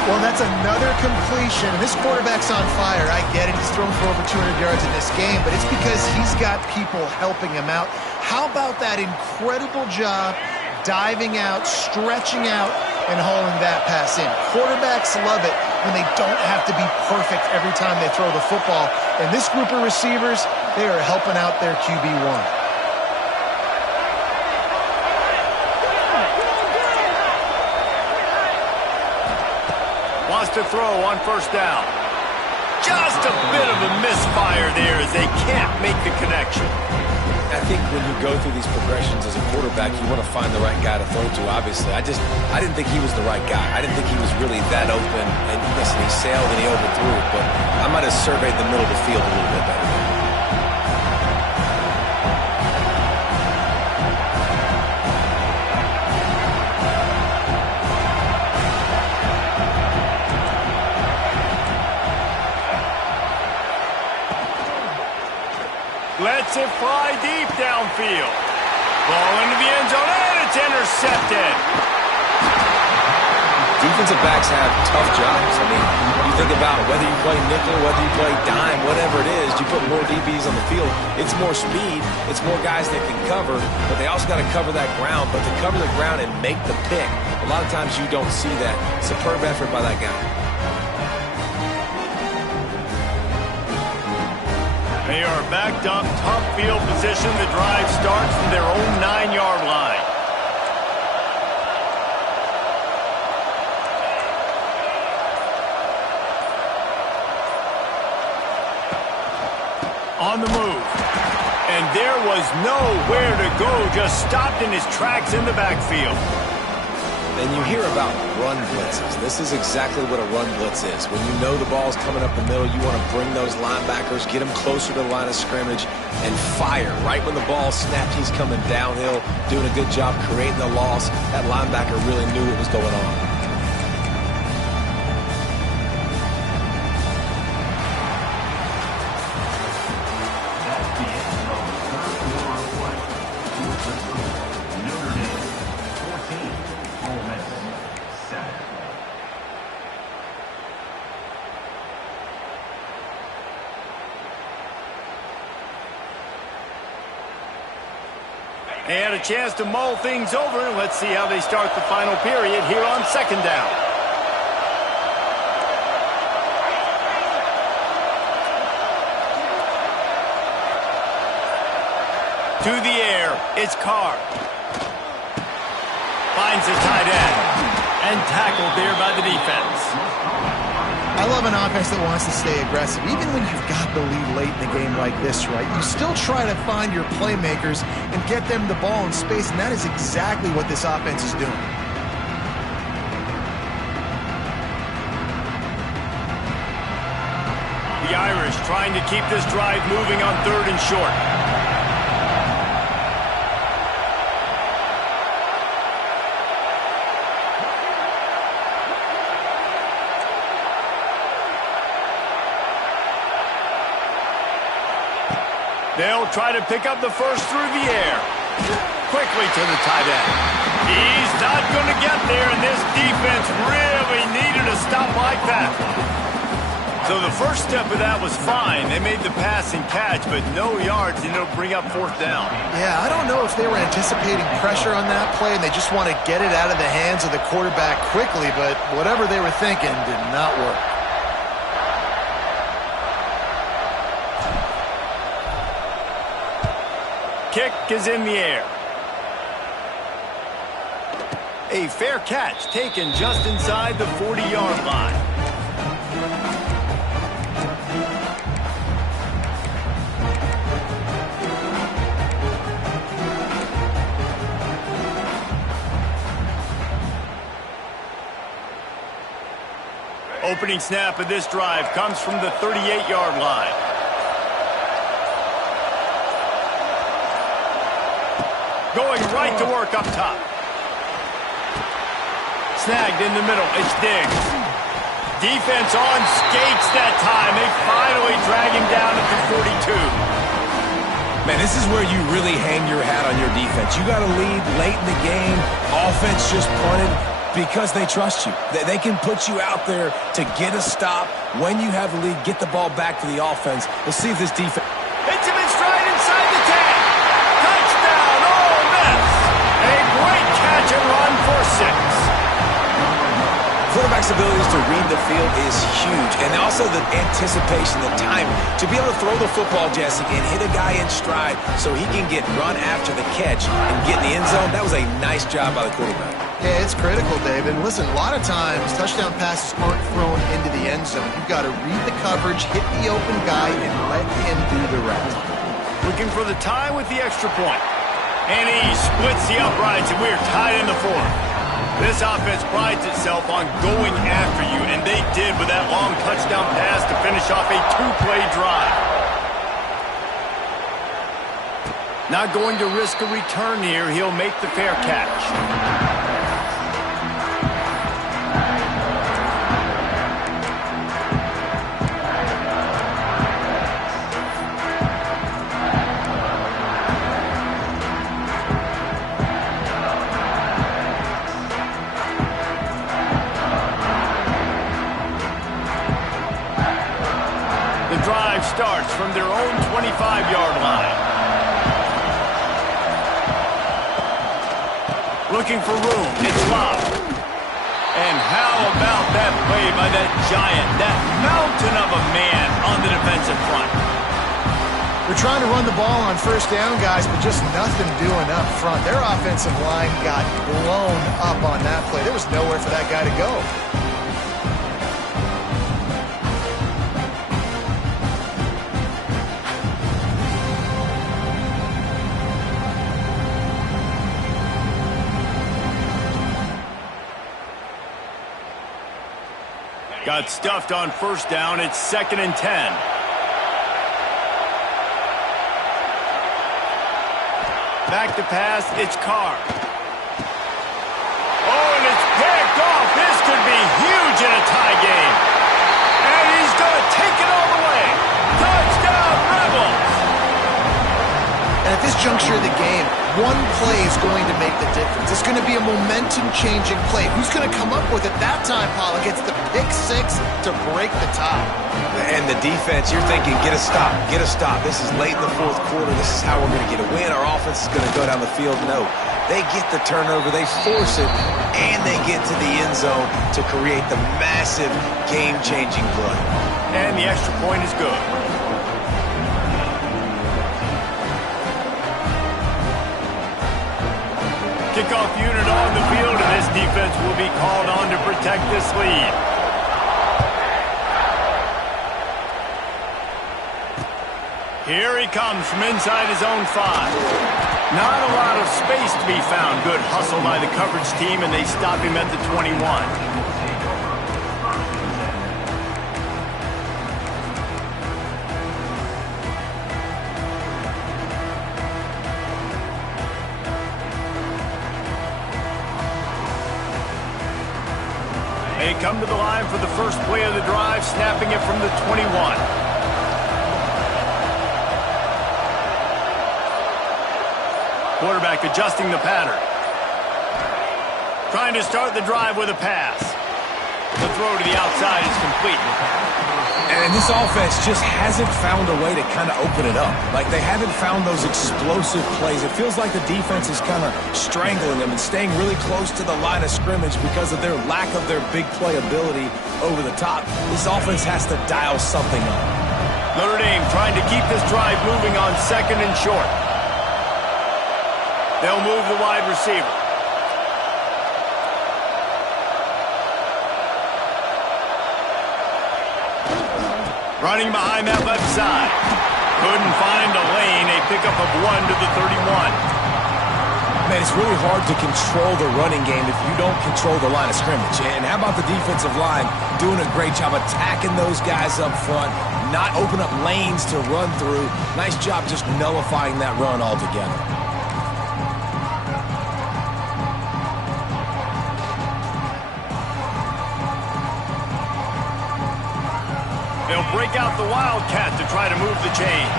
Well, that's another completion. This quarterback's on fire. I get it. He's thrown for over 200 yards in this game, but it's because he's got people helping him out. How about that incredible job diving out, stretching out, and hauling that pass in? Quarterbacks love it when they don't have to be perfect every time they throw the football. And this group of receivers, they are helping out their QB1. Wants to throw on first down. Just a bit of a misfire there as they can't make the connection. I think when you go through these progressions as a quarterback, you want to find the right guy to throw to, obviously. I didn't think he was the right guy. I didn't think he was really that open. And listen, he sailed and he overthrew it, but I might have surveyed the middle of the field a little bit better. Lets it fly deep downfield. Ball into the end zone, and it's intercepted. Defensive backs have tough jobs. I mean, you think about whether you play nickel, whether you play dime, whatever it is, you put more DBs on the field. It's more speed. It's more guys that can cover, but they also got to cover that ground. But to cover the ground and make the pick, a lot of times you don't see that. Superb effort by that guy. They are backed up, tough field position. The drive starts from their own 9-yard line. On the move. And there was nowhere to go, just stopped in his tracks in the backfield. And you hear about run blitzes. This is exactly what a run blitz is. When you know the ball's coming up the middle, you want to bring those linebackers, get them closer to the line of scrimmage, and fire. Right when the ball snapped, he's coming downhill, doing a good job creating the loss. That linebacker really knew what was going on. And a chance to mull things over. Let's see how they start the final period here on second down. To the air, it's Carr. Finds the tight end. And tackled there by the defense. I love an offense that wants to stay aggressive. Even when you've got the lead late in the game like this, right? You still try to find your playmakers and get them the ball in space, and that is exactly what this offense is doing. The Irish trying to keep this drive moving on 3rd and short. They'll try to pick up the first through the air. Quickly to the tight end. He's not going to get there, and this defense really needed a stop like that. So the first step of that was fine. They made the pass and catch, but no yards, and it'll bring up 4th down. Yeah, I don't know if they were anticipating pressure on that play, and they just want to get it out of the hands of the quarterback quickly, but whatever they were thinking did not work. Kick is in the air. A fair catch taken just inside the 40-yard line. Opening snap of this drive comes from the 38-yard line. Going right to work up top. Snagged in the middle. It's Diggs. Defense on skates that time. They finally drag him down at the 42. Man, this is where you really hang your hat on your defense. You got to lead late in the game. Offense just punted because they trust you. They can put you out there to get a stop. When you have the lead, get the ball back to the offense. We'll see if this defense... Hits him in stride inside the 10. Touchdown, Ole Miss. A great catch and run for 6. Quarterback's abilities to read the field is huge, and also the anticipation, the timing. To be able to throw the football, Jesse, and hit a guy in stride so he can get run after the catch and get in the end zone, that was a nice job by the quarterback. Yeah, it's critical, David. And listen, a lot of times touchdown passes aren't thrown into the end zone. You've got to read the coverage, hit the open guy, and let him do the rest. Looking for the tie with the extra point. And he splits the uprights, and we're tied in the 4th. This offense prides itself on going after you, and they did with that long touchdown pass to finish off a 2-play drive. Not going to risk a return here. He'll make the fair catch. Starts from their own 25-yard line. Looking for room. It's Love. And how about that play by that giant, that mountain of a man on the defensive front? They're trying to run the ball on first down, guys, but just nothing doing up front. Their offensive line got blown up on that play. There was nowhere for that guy to go. Got stuffed on first down. It's 2nd and 10. Back to pass. It's Carr. Oh, and it's picked off. This could be huge in a tie game. And he's going to take it all the way. Touchdown, Rebels. And at this juncture of the game, one play is going to make the difference. It's going to be a momentum-changing play. Who's going to come up with it that time, Pollock? It's the pick six to break the tie. And the defense, you're thinking, get a stop, get a stop. This is late in the fourth quarter. This is how we're going to get a win. Our offense is going to go down the field. No, they get the turnover, they force it, and they get to the end zone to create the massive game-changing play. And the extra point is good. Kickoff unit on the field, and this defense will be called on to protect this lead. Here he comes from inside his own 5. Not a lot of space to be found. Good hustle by the coverage team, and they stop him at the 21. They come to the line for the first play of the drive, snapping it from the 21. Quarterback adjusting the pattern. Trying to start the drive with a pass. The throw to the outside is complete. And this offense just hasn't found a way to kind of open it up. Like, they haven't found those explosive plays. It feels like the defense is kind of strangling them and staying really close to the line of scrimmage because of their lack of their big play ability over the top. This offense has to dial something up. Notre Dame trying to keep this drive moving on second and short. They'll move the wide receiver. Running behind that left side. Couldn't find a lane. A pickup of 1 to the 31. Man, it's really hard to control the running game if you don't control the line of scrimmage. And how about the defensive line doing a great job attacking those guys up front, not open up lanes to run through. Nice job just nullifying that run altogether. They'll break out the Wildcat to try to move the chains.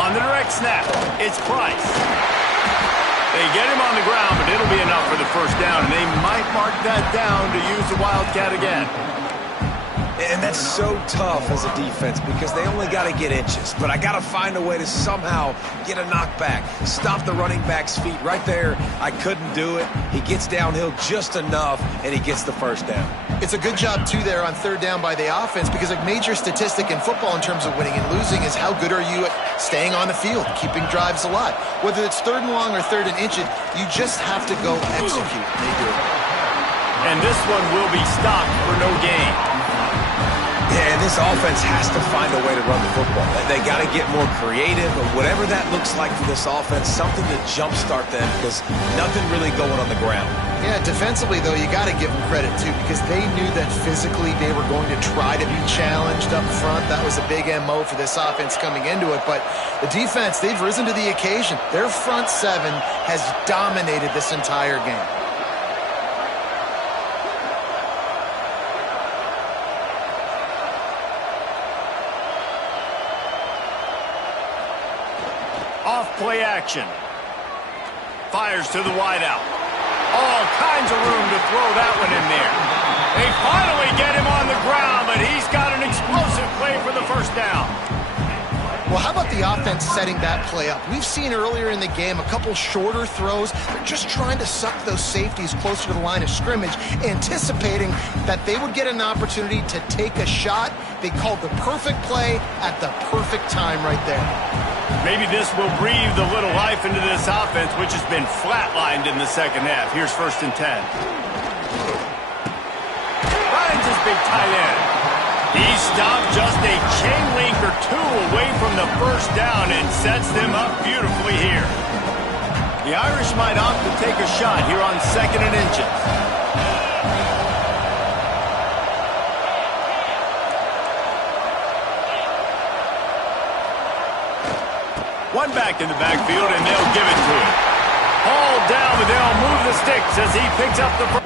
On the direct snap, it's Price. They get him on the ground, but it'll be enough for the first down, and they might mark that down to use the Wildcat again. And that's so tough as a defense because they only got to get inches. But I got to find a way to somehow get a knockback, stop the running back's feet right there. I couldn't do it. He gets downhill just enough, and he gets the first down. It's a good job, too, there on third down by the offense because a major statistic in football in terms of winning and losing is how good are you at staying on the field, keeping drives alive. Whether it's third and long or third and inches, you just have to go execute. They do it. And this one will be stopped for no gain. Yeah, and this offense has to find a way to run the football. They got to get more creative, or whatever that looks like for this offense, something to jumpstart them because nothing really going on the ground. Yeah, defensively, though, you got to give them credit, too, because they knew that physically they were going to try to be challenged up front. That was a big MO for this offense coming into it. But the defense, they've risen to the occasion. Their front seven has dominated this entire game. Off-play action. Fires to the wideout. All kinds of room to throw that one in there. They finally get him on the ground, but he's got an explosive play for the first down. Well, how about the offense setting that play up? We've seen earlier in the game a couple shorter throws. They're just trying to suck those safeties closer to the line of scrimmage, anticipating that they would get an opportunity to take a shot. They called the perfect play at the perfect time right there. Maybe this will breathe a little life into this offense, which has been flatlined in the second half. Here's 1st and 10. Finds his big tight end. He stopped just a chain link or two away from the first down and sets them up beautifully here. The Irish might opt to take a shot here on 2nd and inches. One back in the backfield, and they'll give it to him. Hauled down, but they'll move the sticks as he picks up the first.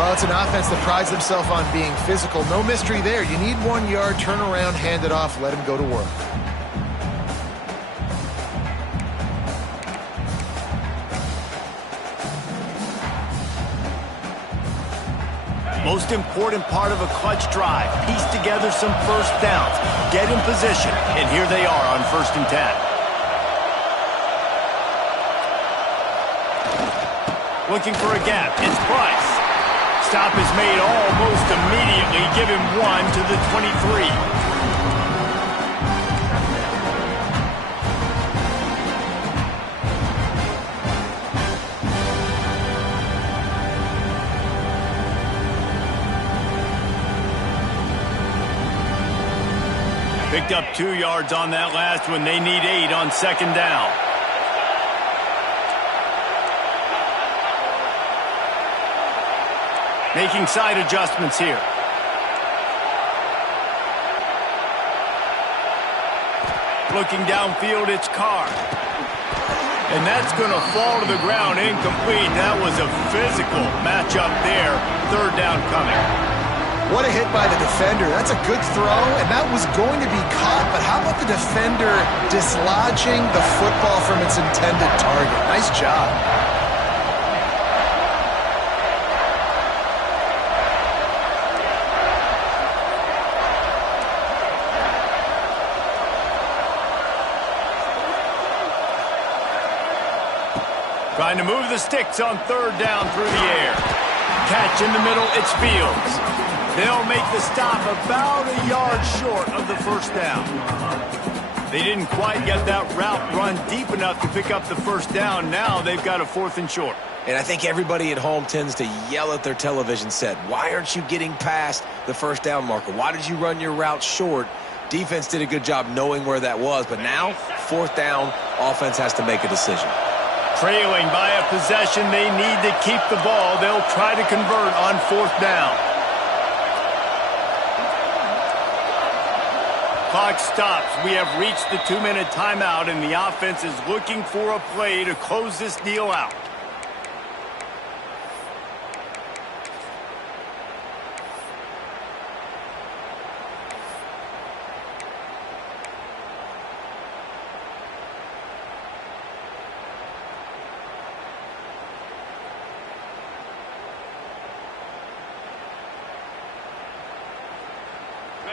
Well, it's an offense that prides themselves on being physical. No mystery there. You need 1 yard, turn around, hand it off, let him go to work. Most important part of a clutch drive. Piece together some first downs. Get in position. And here they are on 1st and 10. Looking for a gap. It's Price. Stop is made almost immediately. Give him 1 to the 23. Picked up 2 yards on that last one. They need 8 on 2nd down. Making side adjustments here. Looking downfield, it's Carr. And that's going to fall to the ground incomplete. That was a physical matchup there. 3rd down coming. What a hit by the defender. That's a good throw, and that was going to be caught, but how about the defender dislodging the football from its intended target? Nice job. Trying to move the sticks on 3rd down through the air. Catch in the middle, it's Fields. They'll make the stop about a yard short of the 1st down. They didn't quite get that route run deep enough to pick up the 1st down. Now they've got a 4th and short. And I think everybody at home tends to yell at their television set. Why aren't you getting past the 1st down marker? Why did you run your route short? Defense did a good job knowing where that was. But now, 4th down, offense has to make a decision. Trailing by a possession, they need to keep the ball. They'll try to convert on 4th down. Clock stops. We have reached the 2-minute timeout, and the offense is looking for a play to close this deal out.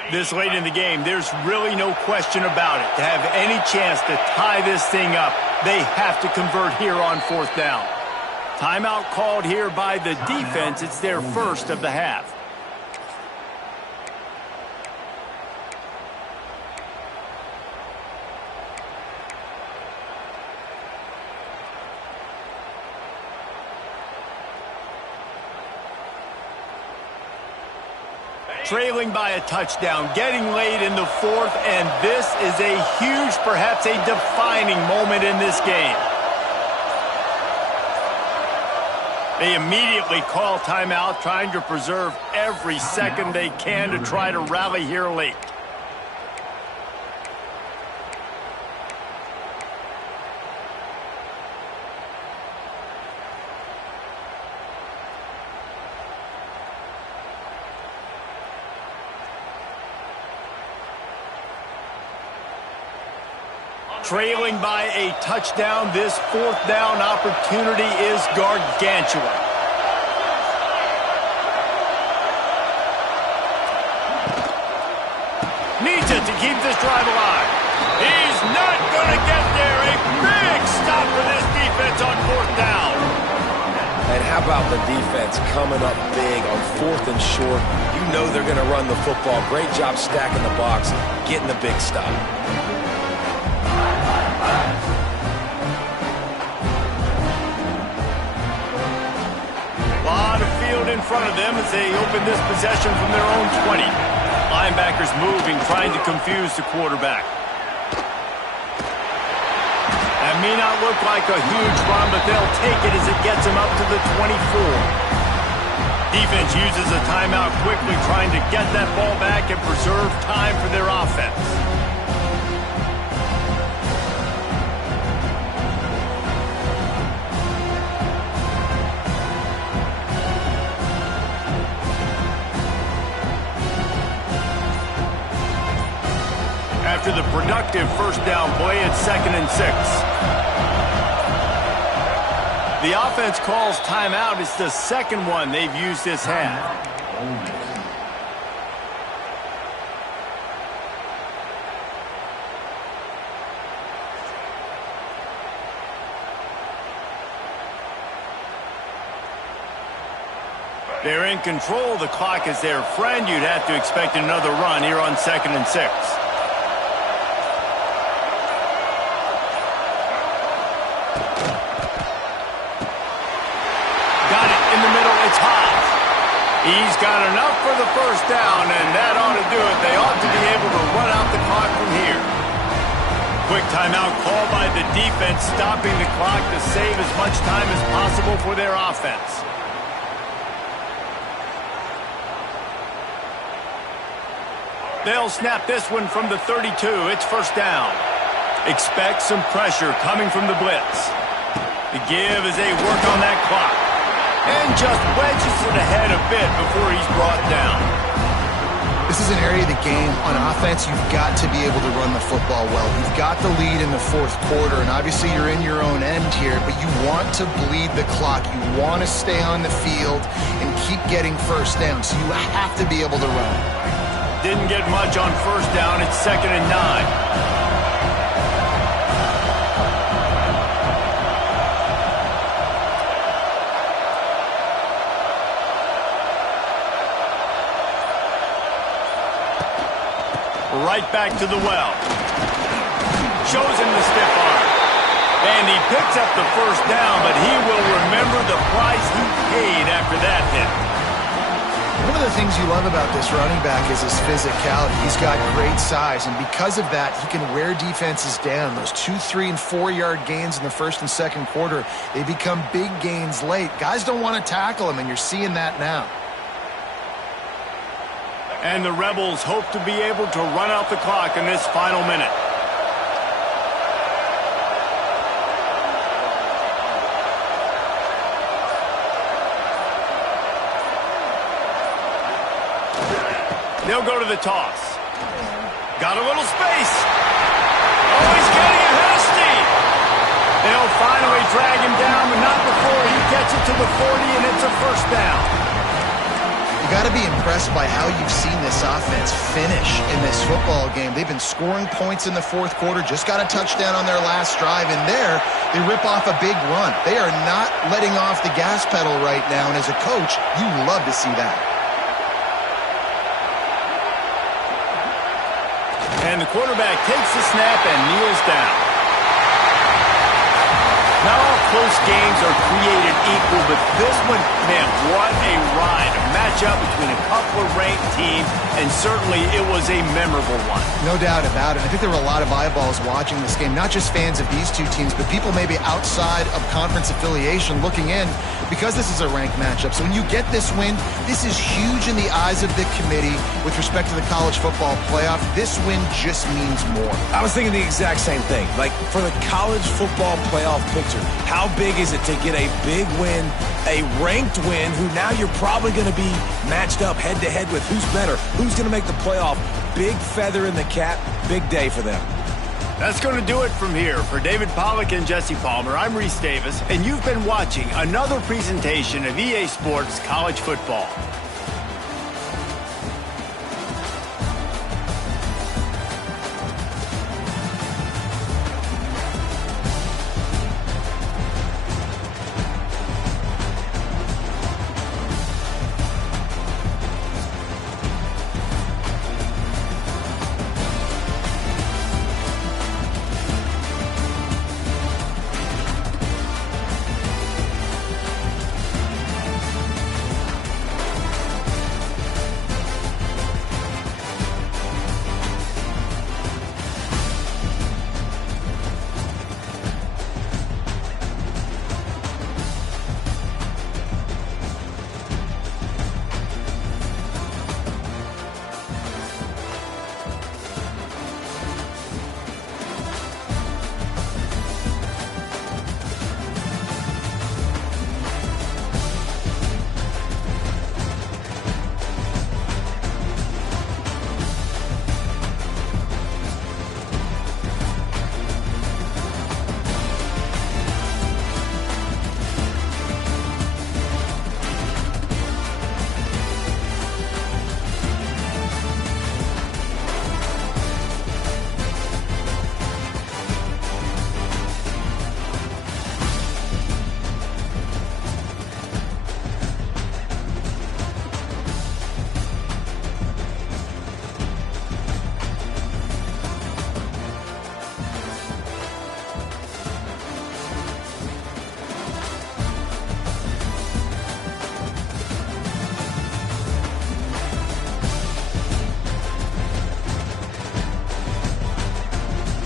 This late in the game, there's really no question about it. To have any chance to tie this thing up, they have to convert here on 4th down. Timeout called here by the defense. It's their first of the half. Trailing by a touchdown, getting late in the 4th, and this is a huge, perhaps a defining moment in this game. They immediately call timeout, trying to preserve every second they can to try to rally here late. Trailing by a touchdown, this 4th down opportunity is gargantuan. Needs it to keep this drive alive. He's not going to get there. A big stop for this defense on 4th down. And how about the defense coming up big on 4th and short? You know they're going to run the football. Great job stacking the box, getting the big stop. Lot of field in front of them as they open this possession from their own 20. Linebackers moving, trying to confuse the quarterback. That may not look like a huge run, but they'll take it as it gets them up to the 24. Defense uses a timeout quickly, trying to get that ball back and preserve time for their offense. productive first down play at 2nd and 6. The offense calls timeout. It's the second one they've used this half. They're in control. The clock is their friend. You'd have to expect another run here on 2nd and 6. Got it in the middle. It's hot. He's got enough for the first down, and that ought to do it. They ought to be able to run out the clock from here. Quick timeout called by the defense, stopping the clock to save as much time as possible for their offense. They'll snap this one from the 32. It's first down. Expect some pressure coming from the blitz. The give as they work on that clock. And just wedges it ahead a bit before he's brought down. This is an area of the game. On offense, you've got to be able to run the football well. You've got the lead in the fourth quarter, and obviously you're in your own end here, but you want to bleed the clock. You want to stay on the field and keep getting first down, so you have to be able to run. Didn't get much on first down. It's 2nd and 9. Right back to the well. Shows him the stiff arm. And he picks up the first down, but he will remember the price he paid after that hit. One of the things you love about this running back is his physicality. He's got great size, and because of that, he can wear defenses down. Those 2, 3, and 4-yard gains in the first and second quarter, they become big gains late. Guys don't want to tackle him, and you're seeing that now. And the Rebels hope to be able to run out the clock in this final minute. They'll go to the toss. Got a little space. Oh, he's getting ahead of steam. They'll finally drag him down, but not before he gets it to the 40, and it's a first down. You got to be impressed by how you've seen this offense finish in this football game. They've been scoring points in the fourth quarter, just got a touchdown on their last drive, and there they rip off a big run. They are not letting off the gas pedal right now, and as a coach, you love to see that. And the quarterback takes the snap and kneels down. Not all close games are created equal, but this one, man, what a ride. A matchup between a couple of ranked teams, and certainly it was a memorable one. No doubt about it. I think there were a lot of eyeballs watching this game, not just fans of these two teams, but people maybe outside of conference affiliation looking in because this is a ranked matchup. So when you get this win, this is huge in the eyes of the committee with respect to the college football playoff. This win just means more. I was thinking the exact same thing. Like, for the college football playoff picture, how big is it to get a big win, a ranked win, who now you're probably going to be matched up head-to-head with who's better, who's going to make the playoff. Big feather in the cap, big day for them. That's going to do it from here. For David Pollack and Jesse Palmer, I'm Reese Davis, and you've been watching another presentation of EA Sports College Football.